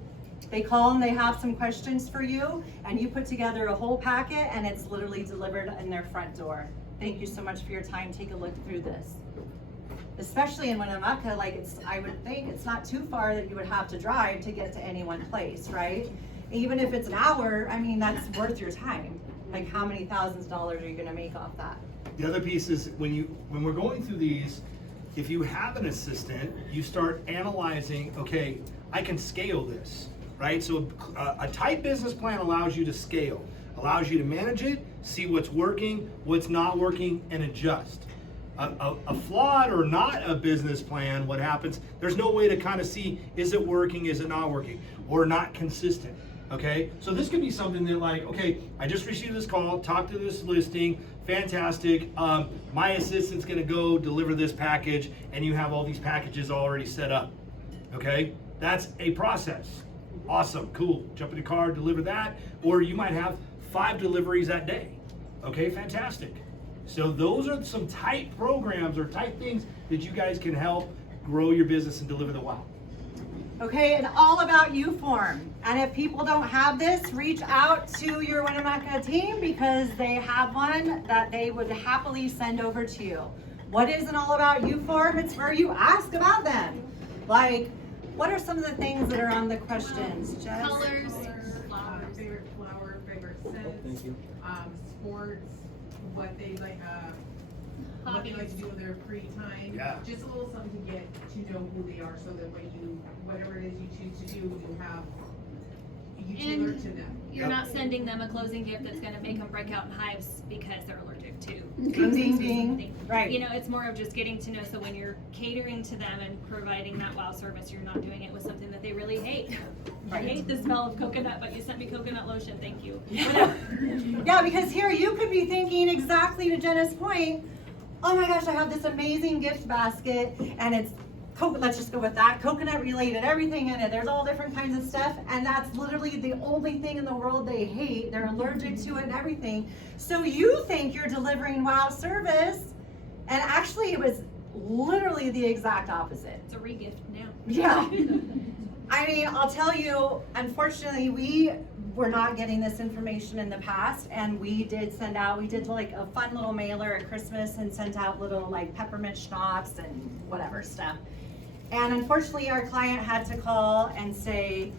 They call and they have some questions for you, and you put together a whole packet, and it's literally delivered in their front door. Thank you so much for your time. Take a look through this. Especially in Winnemucca, like I would think it's not too far that you would have to drive to get to any one place, right? Even if it's an hour, I mean, that's worth your time. Like, how many thousands of dollars are you gonna make off that? The other piece is when we're going through these, if you have an assistant, you start analyzing, okay, I can scale this, right? So a tight business plan allows you to scale, allows you to manage it, see what's working, what's not working, and adjust. A flawed or not a business plan, what happens, there's no way to kind of see, is it working, is it not working, or not consistent, okay? So this could be something that like, okay, I just received this call, talked to this listing, fantastic, my assistant's gonna go deliver this package, and you have all these packages already set up, okay? That's a process. Awesome, cool, jump in the car, deliver that, or you might have 5 deliveries that day, okay, fantastic. So those are some tight programs or tight things that you guys can help grow your business and deliver the wow. Okay, an all about you form. And if people don't have this, reach out to your Winnemucca team because they have one that they would happily send over to you. What is an all about you form? It's where you ask about them. Like, what are some of the things that are on the questions, Jess? Colors, favorite flower, favorite scents, sports, what they like to do in their free time. Yeah. Just a little something to get to know who they are, so that when whatever it is you choose to do, you tailor to them. You're not sending them a closing gift that's gonna make them break out in hives because they're allergic to. Ding, ding, ding. Right. You know, it's more of just getting to know, so when you're catering to them and providing that wow service, you're not doing it with something that they really hate. I hate the smell of coconut, but you sent me coconut lotion, thank you. Yeah, because here you could be thinking exactly to Jenna's point, oh my gosh, I have this amazing gift basket and it's let's just go with that, coconut related, everything in it. There's all different kinds of stuff, and that's literally the only thing in the world they hate. They're allergic to it and everything. So you think you're delivering wow service, and actually it was literally the exact opposite. It's a re-gift now. Yeah. I mean, I'll tell you, unfortunately, we were not getting this information in the past, and we did like a fun little mailer at Christmas and sent out little like peppermint schnapps and whatever stuff. And unfortunately, our client had to call and say,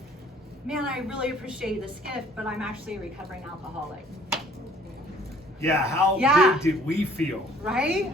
man, I really appreciate this gift, but I'm actually a recovering alcoholic. Yeah, how big did we feel? Right?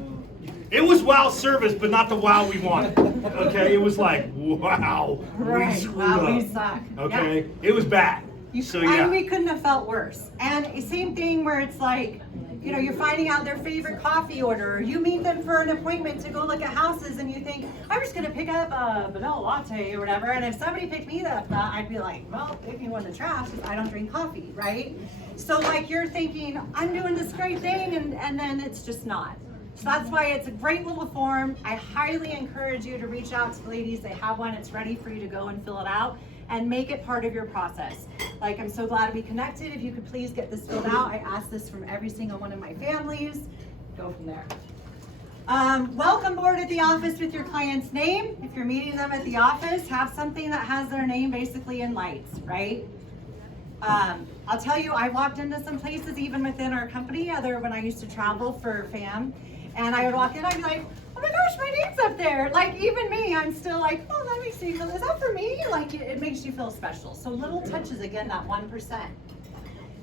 It was wow service, but not the wow we wanted. Okay, it was like, wow, Right. we screwed Wow, up. we suck. Okay, Yeah. it was bad. So yeah. And we couldn't have felt worse. And same thing where it's like, you know, you're finding out their favorite coffee order, or you meet them for an appointment to go look at houses, and you think, I'm just gonna pick up a vanilla latte or whatever, and if somebody picked me up that, I'd be like, well, pick me one of the trash, because I don't drink coffee, right? So like you're thinking, I'm doing this great thing, and then it's just not. So that's why it's a great little form. I highly encourage you to reach out to the ladies. They have one, it's ready for you to go and fill it out and make it part of your process. Like, I'm so glad to be connected. If you could please get this filled out. I ask this from every single one of my families. Go from there. Welcome board at the office with your client's name. If you're meeting them at the office, have something that has their name basically in lights, right? I'll tell you, I walked into some places even within our company, when I used to travel for FAM, and I would walk in, I'd be like, oh my gosh, my name's up there. Like, even me, I'm still like, oh, let me see, is that for me? Like, it makes you feel special. So little touches, again, that 1%.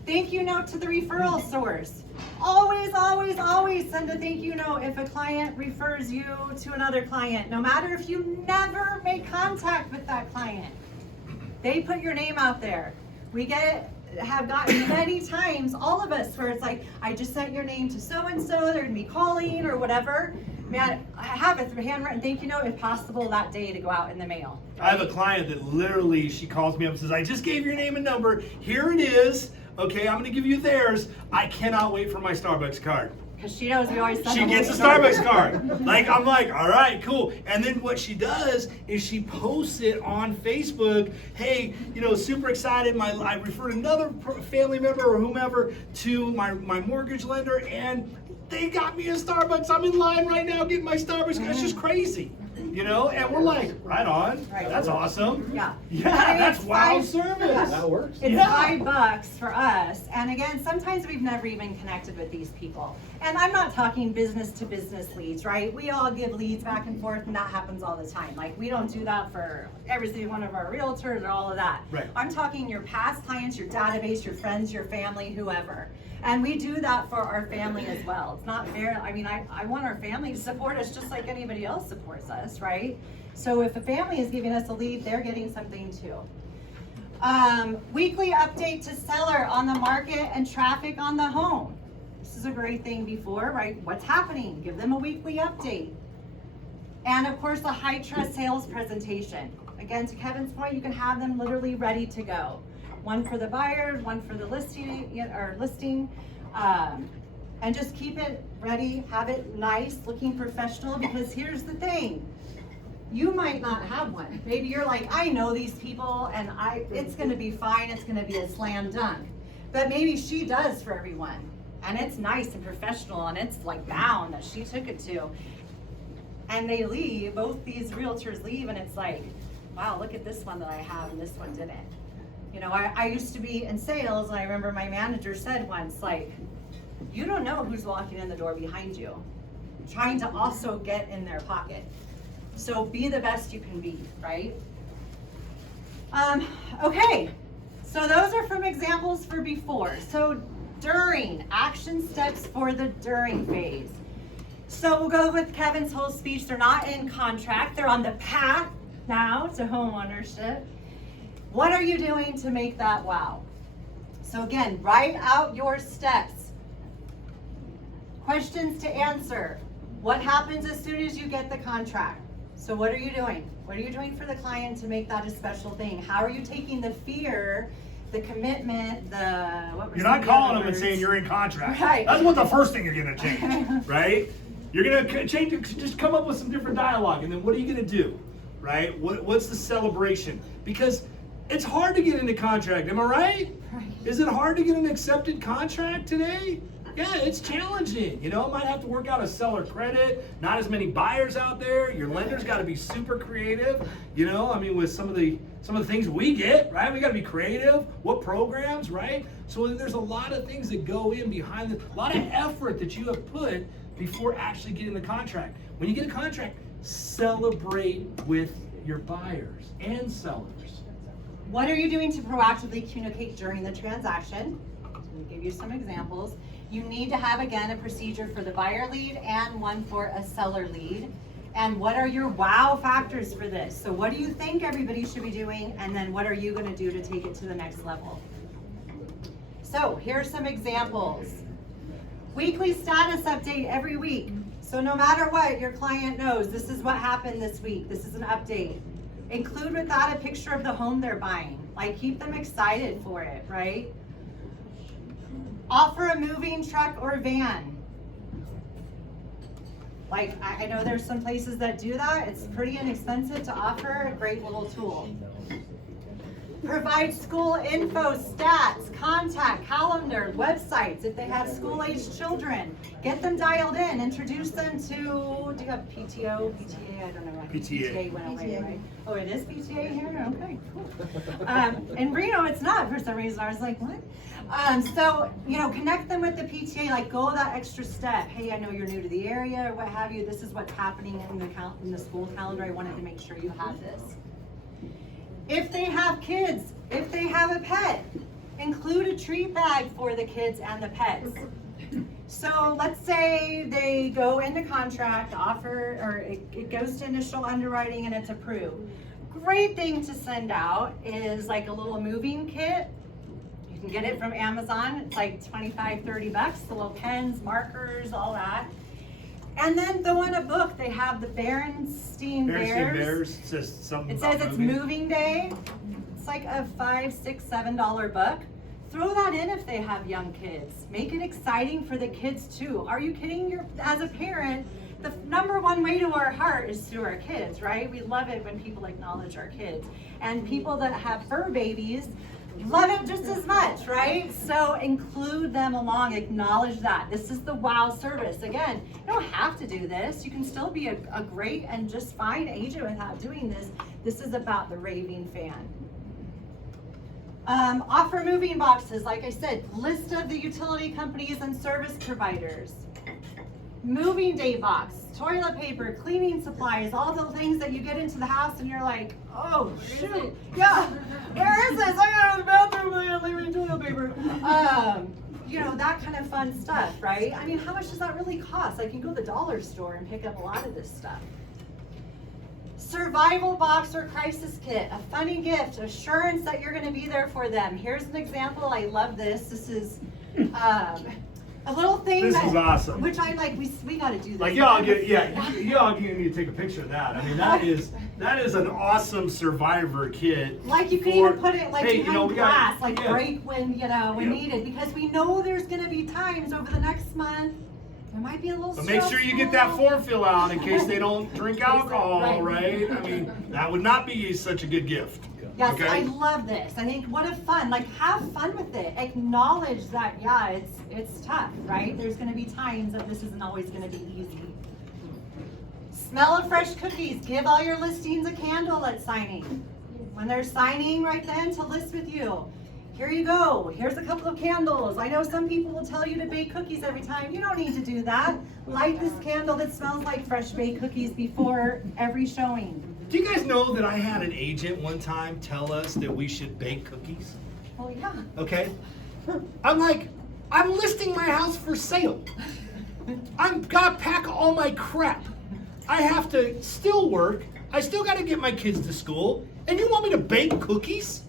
Thank you note to the referral source. Always, always, always send a thank you note if a client refers you to another client, no matter if you never make contact with that client. They put your name out there. We have gotten many times, all of us, where it's like, I just sent your name to so-and-so, they're gonna be calling or whatever. Man, I have a handwritten thank you note, if possible, that day to go out in the mail. Right? I have a client that literally, she calls me up and says, I just gave your name and number, here it is, okay, I'm gonna give you theirs. I cannot wait for my Starbucks card. Because she knows we always send She them gets a Starbucks card. Like, I'm like, all right, cool. And then what she does is she posts it on Facebook. Hey, you know, super excited. I referred another family member or whomever to my mortgage lender, and they got me a Starbucks. I'm in line right now getting my Starbucks. It's just crazy. you know, and we're like, right on, Right. that's awesome. Yeah. Yeah, I mean, that's it's wow five- service. yeah. That works. It's Yeah. $5 for us. And again, sometimes we've never even connected with these people. And I'm not talking business to business leads, right? We all give leads back and forth, and that happens all the time. Like, we don't do that for every single one of our realtors or all of that. Right. I'm talking your past clients, your database, your friends, your family, whoever. And we do that for our family as well. It's not fair. I mean, I want our family to support us just like anybody else supports us, right? So if a family is giving us a lead, they're getting something too. Weekly update to seller on the market and traffic on the home. This is a great thing before, right? What's happening? Give them a weekly update. And of course, a high trust sales presentation. Again, to Kevin's point, you can have them literally ready to go. One for the buyer, one for the listing, and just keep it ready, have it nice, looking professional, because here's the thing. You might not have one. Maybe you're like, I know these people and it's gonna be fine, it's gonna be a slam dunk. But maybe she does for everyone. And it's nice and professional and it's like bound that she took it to. And they leave, both these realtors leave, and it's like, wow, look at this one that I have and this one didn't. You know, I used to be in sales, and I remember my manager said once, like, you don't know who's walking in the door behind you, trying to also get in their pocket. So be the best you can be, right? Okay, so those are from examples for before. So during, action steps for the during phase. So we'll go with Kevin's whole speech. They're not in contract, they're on the path now to home ownership. What are you doing to make that wow? So again, write out your steps. Questions to answer. What happens as soon as you get the contract? So what are you doing? What are you doing for the client to make that a special thing? How are you taking the fear, the commitment, You're not calling them and saying you're in contract. Right. That's what the first thing you're gonna change, right? You're gonna change it, just come up with some different dialogue, and then what are you gonna do, right? What's the celebration? Because it's hard to get into contract, am I right? Is it hard to get an accepted contract today? Yeah, it's challenging. You know, it might have to work out a seller credit, not as many buyers out there. Your lender's gotta be super creative, you know, I mean, with some of the things we get, right? We gotta be creative. What programs, right? So there's a lot of things that go in behind a lot of effort that you have put before actually getting the contract. When you get a contract, celebrate with your buyers and sellers. What are you doing to proactively communicate during the transaction? Let me give you some examples. You need to have, again, a procedure for the buyer lead and one for a seller lead. And what are your wow factors for this? So what do you think everybody should be doing? And then what are you gonna do to take it to the next level? So here's some examples. Weekly status update every week. So no matter what, your client knows this is what happened this week. This is an update. Include with that a picture of the home they're buying. Like, keep them excited for it, right? Offer a moving truck or van. Like, I know there's some places that do that. It's pretty inexpensive to offer, a great little tool. Provide school info, stats, contact, calendar, websites. If they have school-aged children, get them dialed in. Introduce them to, do you have PTO, PTA? I don't know. PTA. Went away, right? Oh, it is PTA here? Okay, cool. In Reno, it's not for some reason. I was like, what? So, you know, connect them with the PTA, like go that extra step. Hey, I know you're new to the area or what have you. This is what's happening in the school calendar. I wanted to make sure you have this. If they have kids, if they have a pet, include a treat bag for the kids and the pets. So let's say they go into contract, offer, or it goes to initial underwriting and it's approved. Great thing to send out is like a little moving kit. You can get it from Amazon. It's like 25, 30 bucks, the little pens, markers, all that. And then throw in a book. They have the Berenstain Bears. Says something It says about it's moving day. It's like a $5, $6, $7 book. Throw that in if they have young kids. Make it exciting for the kids too. Are you kidding? As a parent, the number one way to our heart is through our kids, right? We love it when people acknowledge our kids. And people that have fur babies love it just as much, right? So include them along, acknowledge that. This is the wow service. Again, you don't have to do this. You can still be a great and just fine agent without doing this. This is about the raving fan. Offer moving boxes, like I said, list of the utility companies and service providers. Moving day box, toilet paper, cleaning supplies, all the things that you get into the house and you're like, oh shoot, yeah, where is this? I gotta go to the bathroom, I gotta leave my toilet paper. You know, that kind of fun stuff, right? I mean, how much does that really cost? I can go to the dollar store and pick up a lot of this stuff. Survival box or crisis kit, a funny gift, assurance that you're gonna be there for them. Here's an example, I love this. This is a little thing This is awesome. which I like, we gotta do this. Like y'all get, y'all need to take a picture of that. I mean, that is an awesome survivor kit. Like you can for- even put it like hey, you behind know, we gotta- glass, like yeah. break when, when Yep. needed, because we know there's gonna be times over the next month, there might be a little But make sure you get that stressful. form fill out in case they don't drink alcohol, Right. right? I mean, that would not be such a good gift. Yes, Okay? I love this. I think what a fun, like have fun with it. Acknowledge that, yeah, it's tough, right? There's gonna be times that this isn't always gonna be easy. Smell of fresh cookies. Give all your listings a candle at signing. When they're signing right then to list with you. Here you go. Here's a couple of candles. I know some people will tell you to bake cookies every time. You don't need to do that. Light this candle that smells like fresh baked cookies before every showing. Do you guys know that I had an agent one time tell us that we should bake cookies? Oh yeah. Okay? I'm like, I'm listing my house for sale. I'm gotta pack all my crap. I have to still work. I still gotta get my kids to school. And you want me to bake cookies?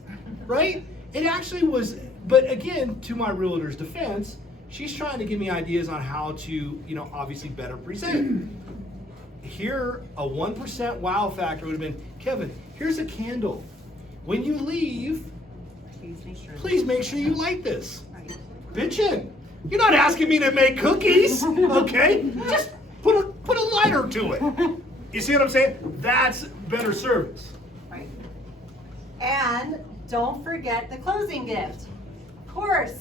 Right? It actually was, but again, to my realtor's defense, she's trying to give me ideas on how to, obviously better present. Here, a 1% wow factor would have been, Kevin, here's a candle. When you leave, please make sure you light this. Right. Bitchin'. You're not asking me to make cookies, okay? Just put a lighter to it. You see what I'm saying? That's better service. Right. And don't forget the closing gift. Of course,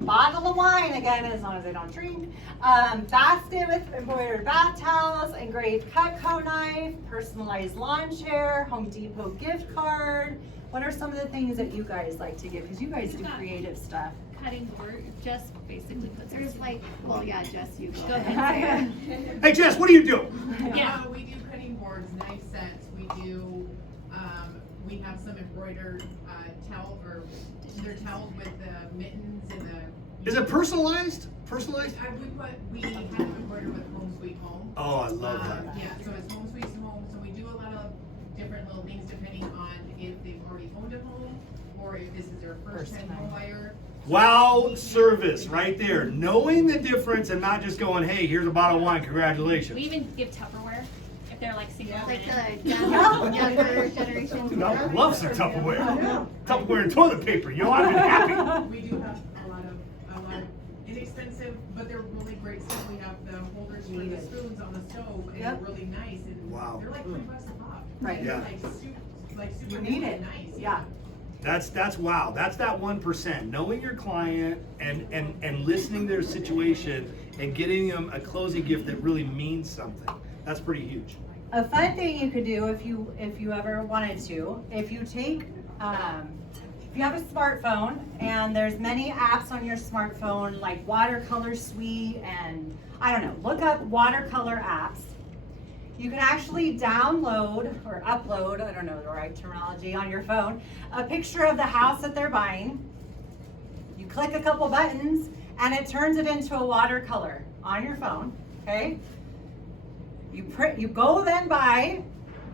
bottle of wine, again, as long as they don't drink. Basket with embroidered bath towels, engraved Cutco knife, personalized lawn chair, Home Depot gift card. What are some of the things that you guys like to give? Because you guys do creative stuff. Cutting board, just basically puts it. There's like, well, yeah, Jess, you go Go ahead. ahead. Hey Jess, what do you do? Yeah. We do cutting boards, knife sets, we have some embroidered, towel, or they're towels with the mittens and the. Is it personalized? Personalized? We have them embroidered with Home Sweet Home. Oh, I love that. Yeah, so it's Home Sweet Home, so we do a lot of different little things depending on if they've already owned a home, or if this is their first time home buyer. Wow service right there. Knowing the difference and not just going, hey, here's a bottle of wine, congratulations. We even give Tupperware if they're like single. Like women. the younger generation. Dude, I would love some Tupperware. Tupperware and toilet paper, I've been happy. We do have a lot of inexpensive, but they're really great stuff. We have the holders for the spoons on the stove, and Yep. they're really nice, and Wow. they're like $20 a pop. Right. They're Yeah. like super You need really it. nice. Yeah. That's wow. That's that 1%. Knowing your client and listening to their situation and getting them a closing gift that really means something. That's pretty huge. A fun thing you could do if you ever wanted to, if you take, if you have a smartphone and there's many apps on your smartphone like Watercolor Suite and I don't know, look up watercolor apps. You can actually download or upload, I don't know the right terminology, on your phone, a picture of the house that they're buying. You click a couple buttons and it turns it into a watercolor on your phone, okay? You go then buy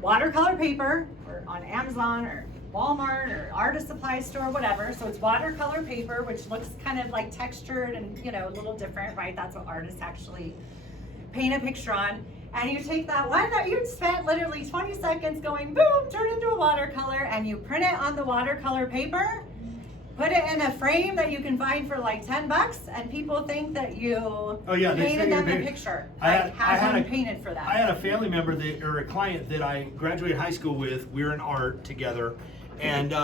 watercolor paper or on Amazon or Walmart or artist supply store, whatever. So it's watercolor paper, which looks kind of like textured and a little different, right? That's what artists actually paint a picture on. And you take that one that you spent literally 20 seconds going boom, turn it into a watercolor, and you print it on the watercolor paper, put it in a frame that you can find for like $10, and people think that you painted them a picture. Have them painted for that. I had a family member or a client that I graduated high school with. We were in art together, and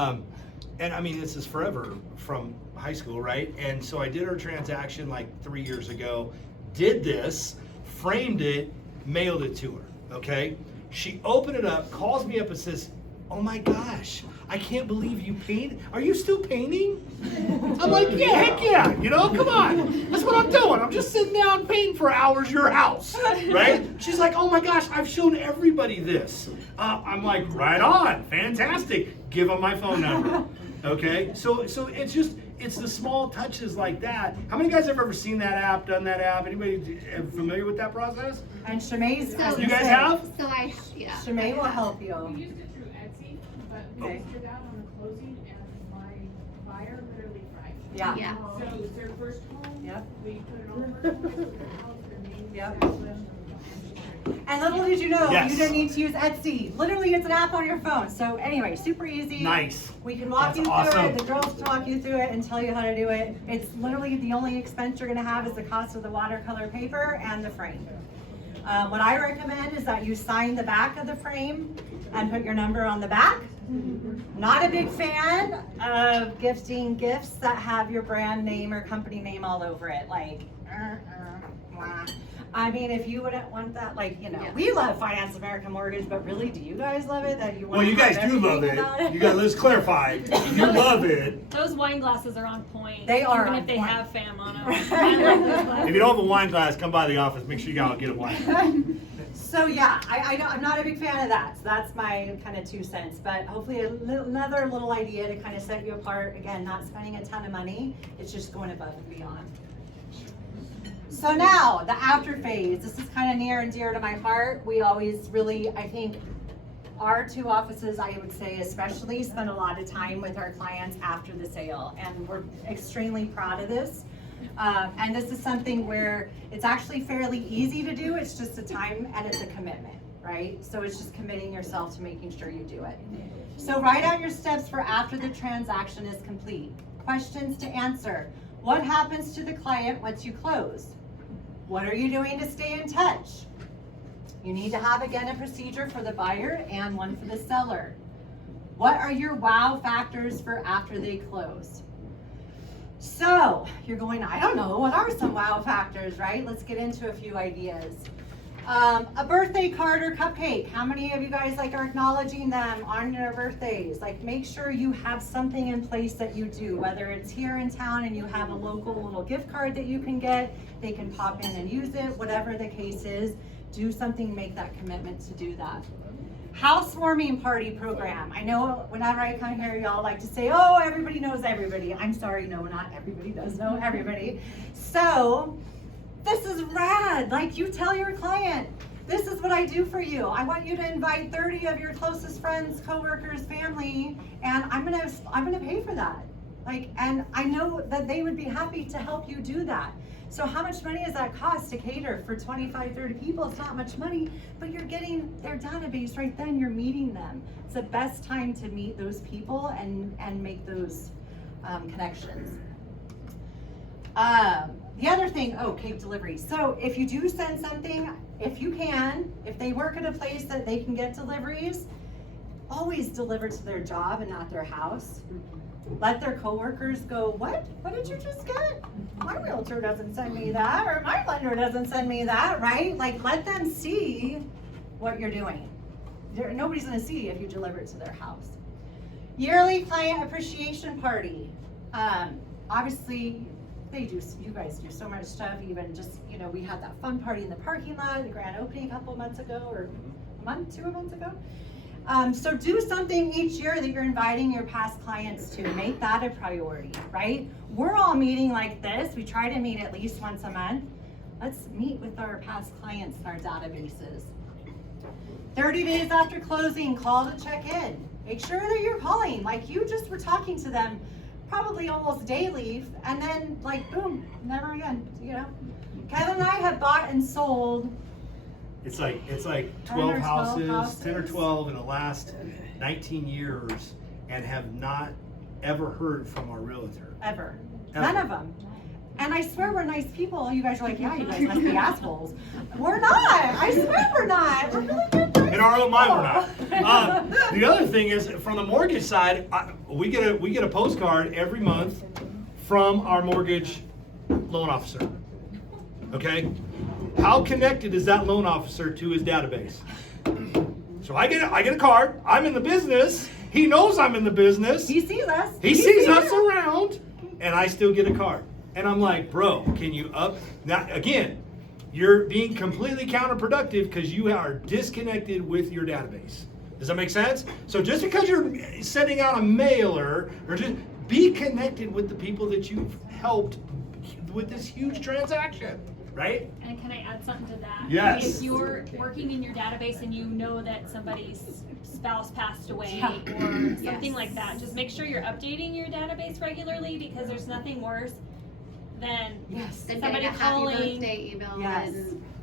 and I mean, this is forever from high school, right? And so I did her transaction like 3 years ago, did this, framed it, mailed it to her, okay? She opened it up, calls me up and says, oh my gosh, I can't believe you paint. Are you still painting? I'm like, yeah, heck yeah, you know, come on. That's what I'm doing. I'm just sitting down painting for hours your house, right? She's like, oh my gosh, I've shown everybody this. I'm like, right on, fantastic. Give them my phone number, okay? So it's just, it's the small touches like that. How many guys have ever seen that app, done that app? Anybody familiar with that process? And Shemai's, So- You guys have? So yeah. Shemai will help We you. used it through Etsy, but we Okay. used it out on the closing and my buyer literally cried. Yeah. Yeah. So it was their first home. Yep. We put it on their house, their name, Yep. established, and And little did you know, Yes. you don't need to use Etsy. Literally, it's an app on your phone. So anyway, super easy. Nice. We can walk That's you through awesome. it. The girls can walk you through it and tell you how to do it. It's literally the only expense you're gonna have is the cost of the watercolor paper and the frame. What I recommend is that you sign the back of the frame and put your number on the back. Not a big fan of gifting gifts that have your brand name or company name all over it. Like, blah. I mean, if you wouldn't want that, like, you know, Yeah. we love Finance America Mortgage, but really, do you guys love it? That you want Well, you guys do love everything about it. You guys, let's clarify. You love it. Those wine glasses are on point. They are Even on if they point. have fam on them. I like those If glasses. you don't have a wine glass, come by the office. Make sure you gotta get a wine. So yeah, I'm not a big fan of that. So that's my kind of 2 cents. But hopefully another little idea to kind of set you apart. Again, not spending a ton of money. It's just going above and beyond. So now the after phase. This is kind of near and dear to my heart. We always really, I think, our 2 offices, I would say especially, spend a lot of time with our clients after the sale, and we're extremely proud of this. And this is something where it's actually fairly easy to do. It's just a time and it's a commitment, right? So it's just committing yourself to making sure you do it. So write out your steps for after the transaction is complete. Questions to answer. What happens to the client once you close? What are you doing to stay in touch? You need to have, again, a procedure for the buyer and one for the seller. What are your wow factors for after they close? So you're going, I don't know, what are some wow factors, right? Let's get into a few ideas. A birthday card or cupcake. How many of you guys are acknowledging them on your birthdays? Like, make sure you have something in place that you do, whether it's here in town and you have a local little gift card that you can get, they can pop in and use it, whatever the case is, do something, make that commitment to do that. Housewarming party program. I know whenever I come here, y'all like to say, oh, everybody knows everybody. I'm sorry, no, not everybody does know everybody. So this is rad. Like, you tell your client, this is what I do for you. I want you to invite 30 of your closest friends, coworkers, family, and I'm gonna pay for that. Like, and I know that they would be happy to help you do that. So how much money does that cost to cater for 25, 30 people? It's not much money, but you're getting their database right then, you're meeting them. It's the best time to meet those people and make those connections. The other thing, cake delivery. So if you do send something, if you can, if they work at a place that they can get deliveries, always deliver to their job and not their house. Let their coworkers go, what? What did you just get? My realtor doesn't send me that, or my lender doesn't send me that, right? Like, let them see what you're doing. Nobody's gonna see if you deliver it to their house. Yearly client appreciation party. Obviously, you guys do so much stuff, even just, we had that fun party in the parking lot, the grand opening a couple months ago, or two months ago. So do something each year that you're inviting your past clients to. Make that a priority, right? We're all meeting like this. We try to meet at least once a month. Let's meet with our past clients in our databases. 30 days after closing, call to check in. Make sure that you're calling. Like, you just were talking to them probably almost daily, and then boom, never again, Kevin and I have bought and sold. It's like 10 or 12 houses, 10 or houses. 12 in the last 19 years, and have not ever heard from our realtor. Ever. Ever. None of them. And I swear we're nice people. You guys are like, yeah, you guys must be assholes. We're not. I swear we're not. We're really good. Nice In our own mind, we're people. not. The other thing is, from the mortgage side, we get a postcard every month from our mortgage loan officer. Okay? How connected is that loan officer to his database? So I get a card. I'm in the business. He knows I'm in the business. He sees us. He sees us around, and I still get a card. And I'm like, bro, can you up? Now, again, you're being completely counterproductive because you are disconnected with your database. Does that make sense? So just because you're sending out a mailer, or just be connected with the people that you've helped with this huge transaction, right? And can I add something to that? Yes. If you're working in your database and you know that somebody's spouse passed away Yeah. or something like that, just make sure you're updating your database regularly, because there's nothing worse than Yes. Then somebody getting a happy calling birthday email Yes.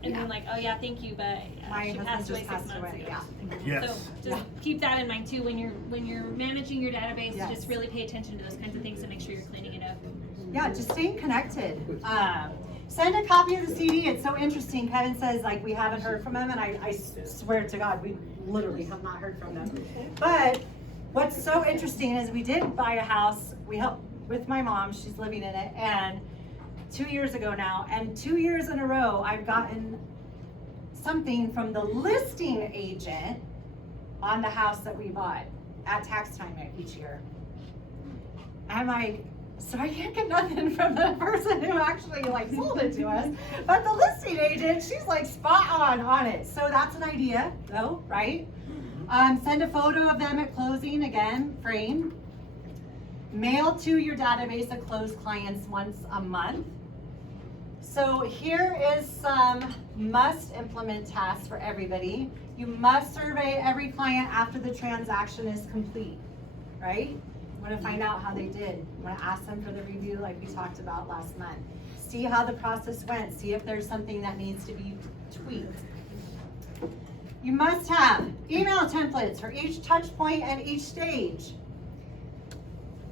and being like, oh yeah, thank you, but My she husband passed away just 6 passed months away. ago. Yeah. Yes. So just keep that in mind too when you're managing your database. Yes. Just really pay attention to those kinds of things and make sure you're cleaning it up. Yeah, just staying connected. Send a copy of the CD. It's so interesting. Kevin says, like, we haven't heard from them, and I swear to God, we literally have not heard from them. But what's so interesting is we did buy a house. We helped with my mom. She's living in it, and 2 years ago now, and 2 years in a row, I've gotten something from the listing agent on the house that we bought at tax time each year. I'm like, so I can't get nothing from the person who actually like sold it to us, but the listing agent, she's like spot on it. So that's an idea though, right? Send a photo of them at closing, again, frame. Mail to your database of closed clients once a month. So here is some must implement tasks for everybody. You must survey every client after the transaction is complete, right? You want to find out how they did. You want to ask them for the review like we talked about last month. See how the process went. See if there's something that needs to be tweaked. You must have email templates for each touch point and each stage.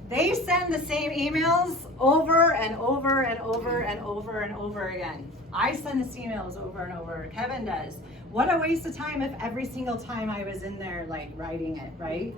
They send the same emails over and over and over and over and over again. I send the emails over and over. Kevin does. What a waste of time if every single time I was in there like writing it, right?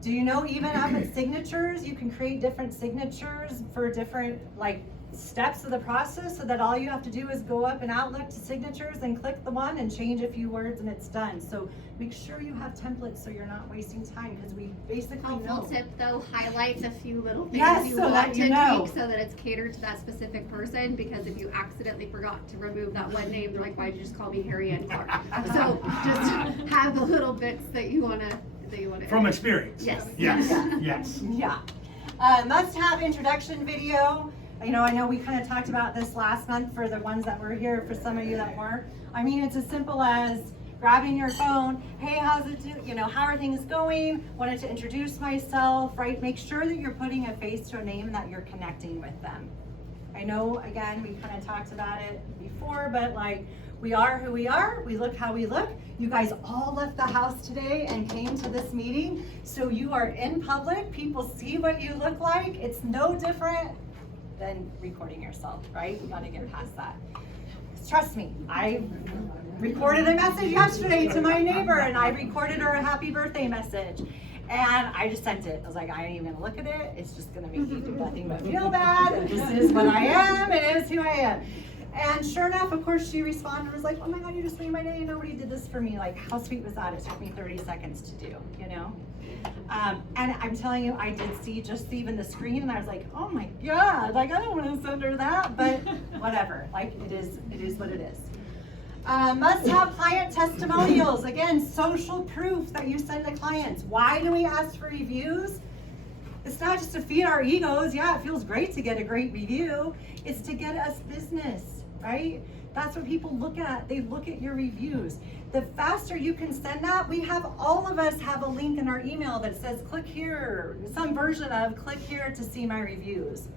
Do you know even up at signatures, you can create different signatures for different like steps of the process, so that all you have to do is go up in Outlook to signatures and click the one and change a few words and it's done. So make sure you have templates so you're not wasting time, because we basically helpful know. tip though, highlights a few little things Yes, you so want that to you know. tweak so that it's catered to that specific person, because if you accidentally forgot to remove that one name, they're like, why'd you just call me Harry Ann Clark? So just have the little bits that you wanna From experience. Yes. Yes. Yeah. Yes. Yeah. Must have introduction video. You know, I know we kind of talked about this last month for the ones that were here, for some of you that weren't. I mean, it's as simple as grabbing your phone. Hey, how's it do? You know, how are things going? Wanted to introduce myself, right? Make sure that you're putting a face to a name, that you're connecting with them. I know, again, we kind of talked about it before, but like, we are who we are. We look how we look. You guys all left the house today and came to this meeting. So you are in public. People see what you look like. It's no different than recording yourself, right? You gotta get past that. Trust me, I recorded a message yesterday to my neighbor, and I recorded her a happy birthday message. And I just sent it. I was like, I ain't even gonna look at it. It's just gonna make you do nothing but feel bad. And this is what I am. It is who I am. And sure enough, of course, she responded and was like, oh my God, you just made my day. Nobody did this for me. Like, how sweet was that? It took me 30 seconds to do, you know? And I'm telling you, I did see just even the screen, and I was like, oh my God, like, I don't want to send her that, but whatever. Like, it is what it is. Must have client testimonials. Again, social proof that you send to clients. Why do we ask for reviews? It's not just to feed our egos. Yeah, it feels great to get a great review. It's to get us business, right? That's what people look at. They look at your reviews. The faster you can send that, all of us have a link in our email that says, click here, some version of click here to see my reviews.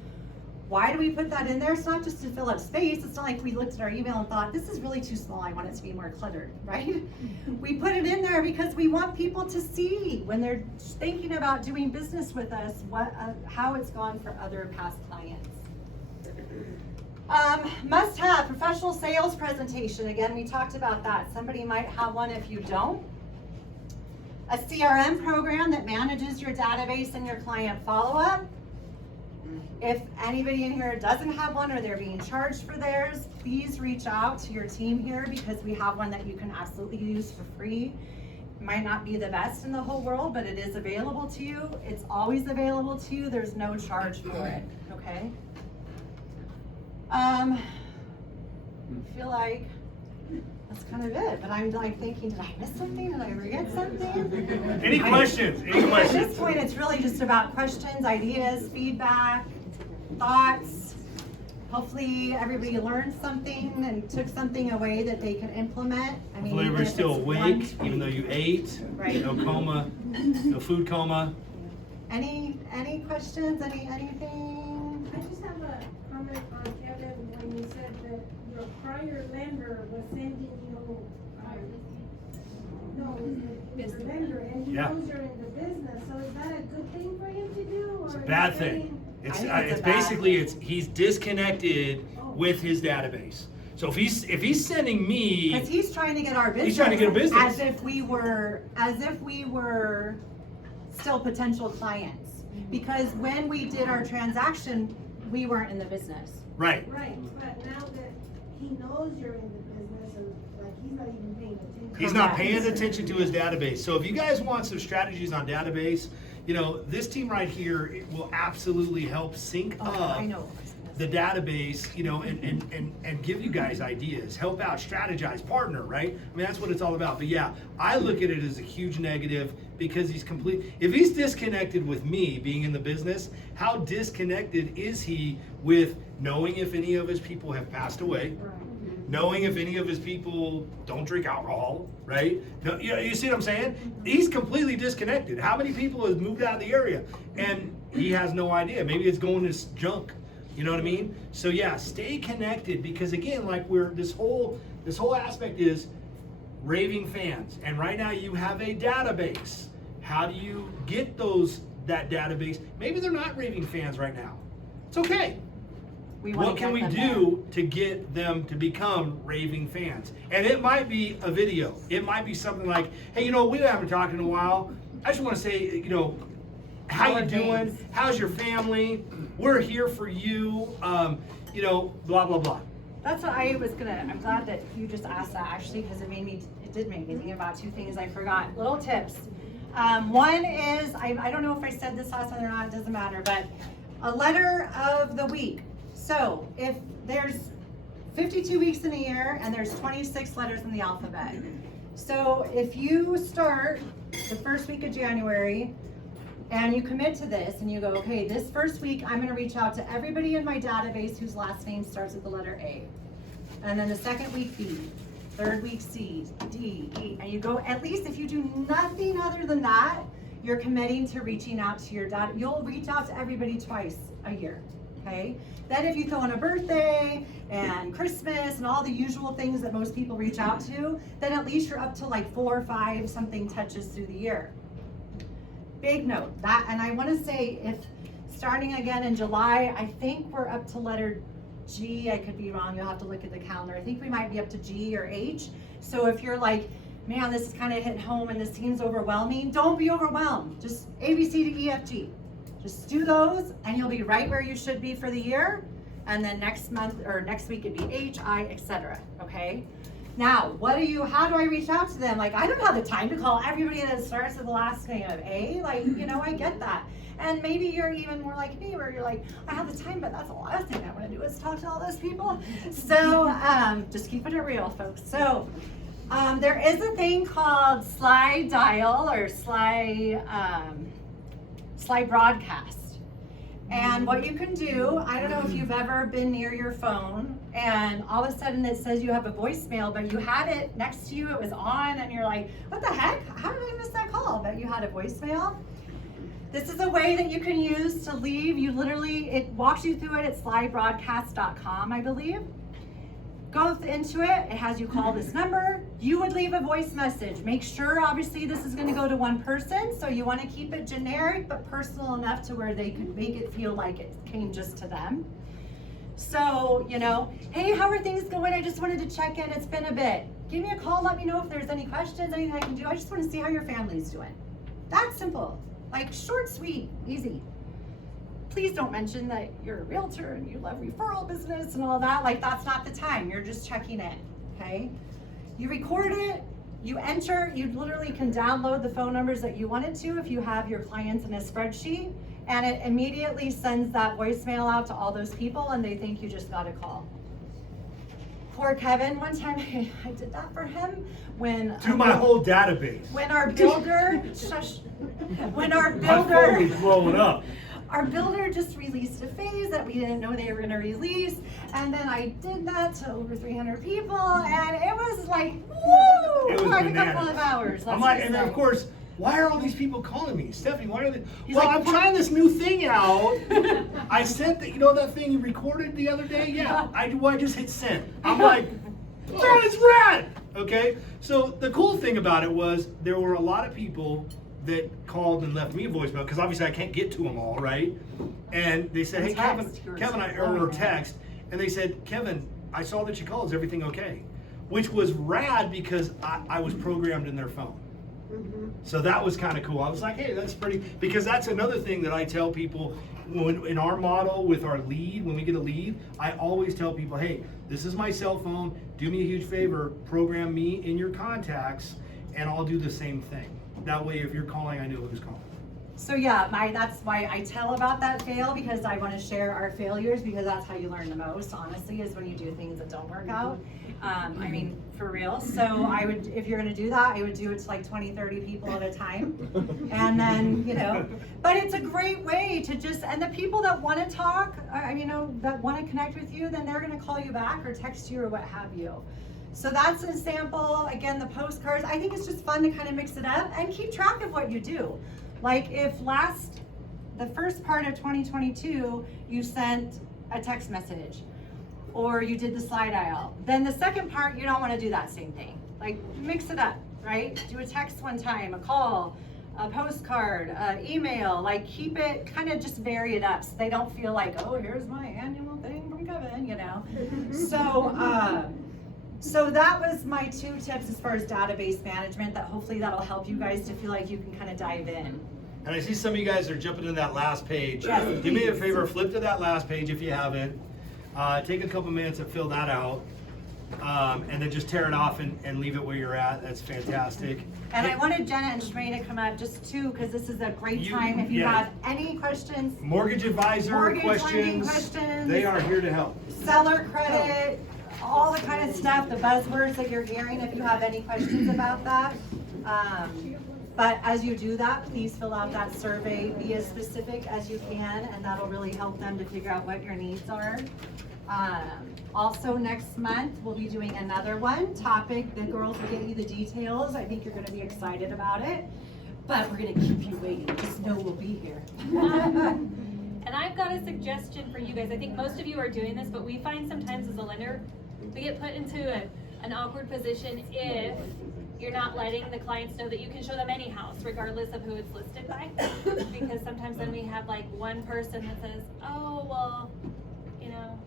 Why do we put that in there? It's not just to fill up space. It's not like we looked at our email and thought, this is really too small. I want it to be more cluttered, right? We put it in there because we want people to see when they're thinking about doing business with us, how it's gone for other past clients. Must have professional sales presentation. Again, we talked about that. Somebody might have one if you don't. A CRM program that manages your database and your client follow-up. If anybody in here doesn't have one or they're being charged for theirs, please reach out to your team here because we have one that you can absolutely use for free. It might not be the best in the whole world, but it is available to you. It's always available to you. There's no charge for it, okay? I feel like that's kind of it, but I'm like thinking, did I miss something? Did I forget something? Any questions? Any At questions? this point, it's really just about questions, ideas, feedback, thoughts. Hopefully, everybody learned something and took something away that they can implement. I mean, Hopefully even everybody's if still it's awake, one even though you ate. Right. No coma, no food coma. Any questions? Anything? I just have a comment on Kevin when you said that your prior lender was sending you, no, it was the lender, and he Yeah. knows you're in the business, so is that a good thing for him to do, or? It's a are bad you thing. saying- It's I think it's it's a bad basically thing. he's disconnected with his database. So if he's sending me, Because he's trying to get our business. He's trying to get a business. As if we were still potential clients. Because when we did our transaction, we weren't in the business. right, Right, but now that he knows you're in the business, and like, he's not even paying attention. he's not Correct. paying attention to his database. So if you guys want some strategies on database, you know, this team right here, it will absolutely help sync Okay, up I know. the database, you know, and give you guys ideas, help out, strategize, partner, right? I mean, that's what it's all about. But yeah, I look at it as a huge negative because if he's disconnected with me being in the business, how disconnected is he with knowing if any of his people have passed away? Knowing if any of his people don't drink alcohol, right? No, you see what I'm saying? He's completely disconnected. How many people have moved out of the area and he has no idea? Maybe it's going to junk. You know what I mean? So yeah, stay connected because again, like this whole aspect is raving fans, and right now you have a database. How do you get that database? Maybe they're not raving fans right now. It's okay. What can we do to get them to become raving fans? And it might be a video. It might be something like, hey, you know, we haven't talked in a while. I just want to say, you know, how you doing? How's your family? We're here for you. You know, blah, blah, blah. That's what I'm glad that you just asked that actually, because it did make me think about two things I forgot. Little tips. One is, I don't know if I said this last time or not, it doesn't matter, but a letter of the week. So if there's 52 weeks in a year and there's 26 letters in the alphabet. So if you start the first week of January and you commit to this and you go, okay, this first week I'm gonna reach out to everybody in my database whose last name starts with the letter A. And then the second week B, third week C, D, E, and you go, at least if you do nothing other than that, you're committing to reaching out to your data. You'll reach out to everybody twice a year, okay? Then if you throw in a birthday and Christmas and all the usual things that most people reach out to, then at least you're up to like 4 or 5 something touches through the year. Big note, that, and I wanna say if starting again in July, I think we're up to letter G, I could be wrong, you'll have to look at the calendar. I think we might be up to G or H. So if you're like, man, this is kind of hitting home and this seems overwhelming, don't be overwhelmed. Just A, B, C, D, E, F, G. Just do those and you'll be right where you should be for the year. And then next month or next week it'd be H, I, etc. Okay? Now, how do I reach out to them? Like, I don't have the time to call everybody that starts with the last name of A. Like, you know, I get that. And maybe you're even more like me where you're like, I have the time, but that's the last thing I want to do is talk to all those people. So, just keeping it real, folks. So, there is a thing called slide dial or slide broadcast. And what you can do, I don't know if you've ever been near your phone and all of a sudden it says you have a voicemail, but you had it next to you, it was on, and you're like, what the heck? How did I miss that call? But you had a voicemail. This is a way that you can use to leave. It walks you through it at slidebroadcast.com, I believe. Go into it, it has you call this number. You would leave a voice message. Make sure, obviously, this is gonna go to one person, so you wanna keep it generic, but personal enough to where they could make it feel like it came just to them. So, you know, hey, how are things going? I just wanted to check in. It's been a bit. Give me a call. Let me know if there's any questions, anything I can do. I just want to see how your family's doing. That's simple. Like short, sweet, easy. Please don't mention that you're a realtor and you love referral business and all that. Like that's not the time. You're just checking in, okay? You record it, you enter, you literally can download the phone numbers that you wanted to if you have your clients in a spreadsheet, and it immediately sends that voicemail out to all those people and they think you just got a call. Poor Kevin, one time I did that for him when To my whole database. when our builder when our My phone builder was blowing up. our builder just released a phase that we didn't know they were gonna release, and then I did that to over 300 people, and it was like, woo! It was Quite a bananas. couple of hours. I'm let's like, just and then say. of course, why are all these people calling me? Stephanie, why are they? He's Well, like, I'm trying this new thing out. I sent that, you know that thing you recorded the other day? Yeah, I just hit send. I'm like, that is rad! Okay, so the cool thing about it was there were a lot of people that called and left me a voicemail, because obviously I can't get to them all, right? And they said, And hey, text. You were or so text, and they said, Kevin, I saw that you called, is everything okay? Which was rad because I was programmed in their phone. So that was kind of cool. I was like, hey, that's pretty, because that's another thing that I tell people when, in our model with our lead, when we get a lead, I always tell people, hey, this is my cell phone, do me a huge favor, program me in your contacts, and I'll do the same thing. That way, if you're calling, I know who's calling. So yeah, that's why I tell about that fail, because I want to share our failures, because that's how you learn the most, honestly, is when you do things that don't work out. I mean, for real. So I would, if you're going to do that, I would do it to like 20, 30 people at a time. And then, you know, but it's a great way to just, and the people that want to talk, you know, that want to connect with you, then they're going to call you back or text you or what have you. So that's a sample. Again, the postcards, I think it's just fun to kind of mix it up and keep track of what you do. Like if the first part of 2022, you sent a text message or you did the slide aisle, then the second part, you don't want to do that same thing. Like mix it up, right? Do a text one time, a call, a postcard, email, like keep it, kind of just vary it up so they don't feel like, oh, here's my annual thing from Kevin, you know? So that was my 2 tips as far as database management, that hopefully that'll help you guys to feel like you can kind of dive in. And I see some of you guys are jumping to that last page. Yes, Do me a please. favor, flip to that last page if you haven't. Take a couple minutes and fill that out. And then just tear it off and leave it where you're at. That's fantastic. And I wanted Jenna and Shmay to come up just too, because this is a great time. If you yeah. have any questions, Mortgage advisor Mortgage lending questions, questions. they are here to help. seller credit, all the kind of stuff, the buzzwords that you're hearing, if you have any questions about that. But as you do that, please fill out that survey, be as specific as you can, and that'll really help them to figure out what your needs are. Also next month, we'll be doing another topic. The girls will get you the details. I think you're gonna be excited about it, but we're gonna keep you waiting. Just know we'll be here. And I've got a suggestion for you guys. I think most of you are doing this, but we find sometimes as a lender, we get put into an awkward position if you're not letting the clients know that you can show them any house, regardless of who it's listed by. Because sometimes then we have like one person that says, oh, well, you know,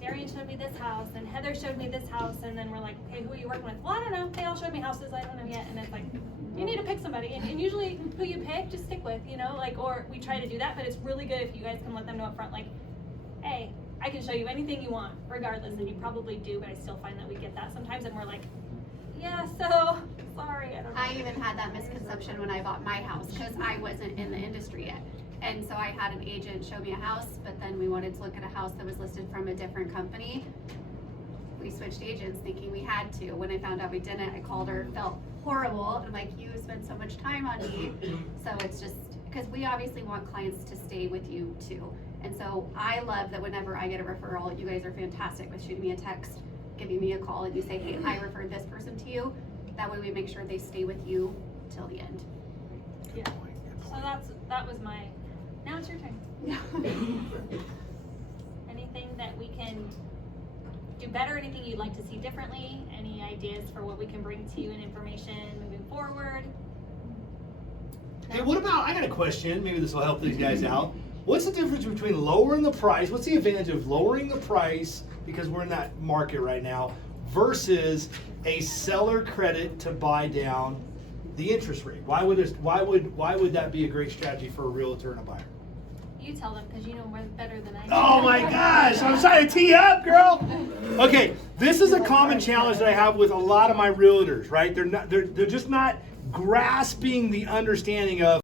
Darian showed me this house and Heather showed me this house, and then we're like, okay, who are you working with? Well, I don't know. They all showed me houses. I don't know yet. And it's like, you need to pick somebody. And usually who you pick, just stick with, you know, like, or we try to do that, but it's really good if you guys can let them know up front, like, hey, I can show you anything you want, regardless. And you probably do, but I still find that we get that sometimes, and we're like, yeah, so sorry, I don't know. I even had that misconception when I bought my house, because I wasn't in the industry yet. And so I had an agent show me a house, but then we wanted to look at a house that was listed from a different company. We switched agents thinking we had to. When I found out we didn't, I called her, felt horrible. I'm like, you spent so much time on me. So it's just, because we obviously want clients to stay with you too. And so I love that whenever I get a referral, you guys are fantastic with shooting me a text, giving me a call, and you say, hey, I referred this person to you. That way we make sure they stay with you till the end. Yeah. So that was my, now it's your turn. Anything that we can do better, anything you'd like to see differently, any ideas for what we can bring to you in information moving forward? Hey, what about, I got a question, maybe this will help these guys out. What's the difference between lowering the price? What's the advantage of lowering the price, because we're in that market right now, versus a seller credit to buy down the interest rate? Why would that be a great strategy for a realtor and a buyer? You tell them, because you know more better than I do. Oh my gosh, I'm trying to tee you up, girl. Okay, this is a common challenge that I have with a lot of my realtors, right? They're just not grasping the understanding of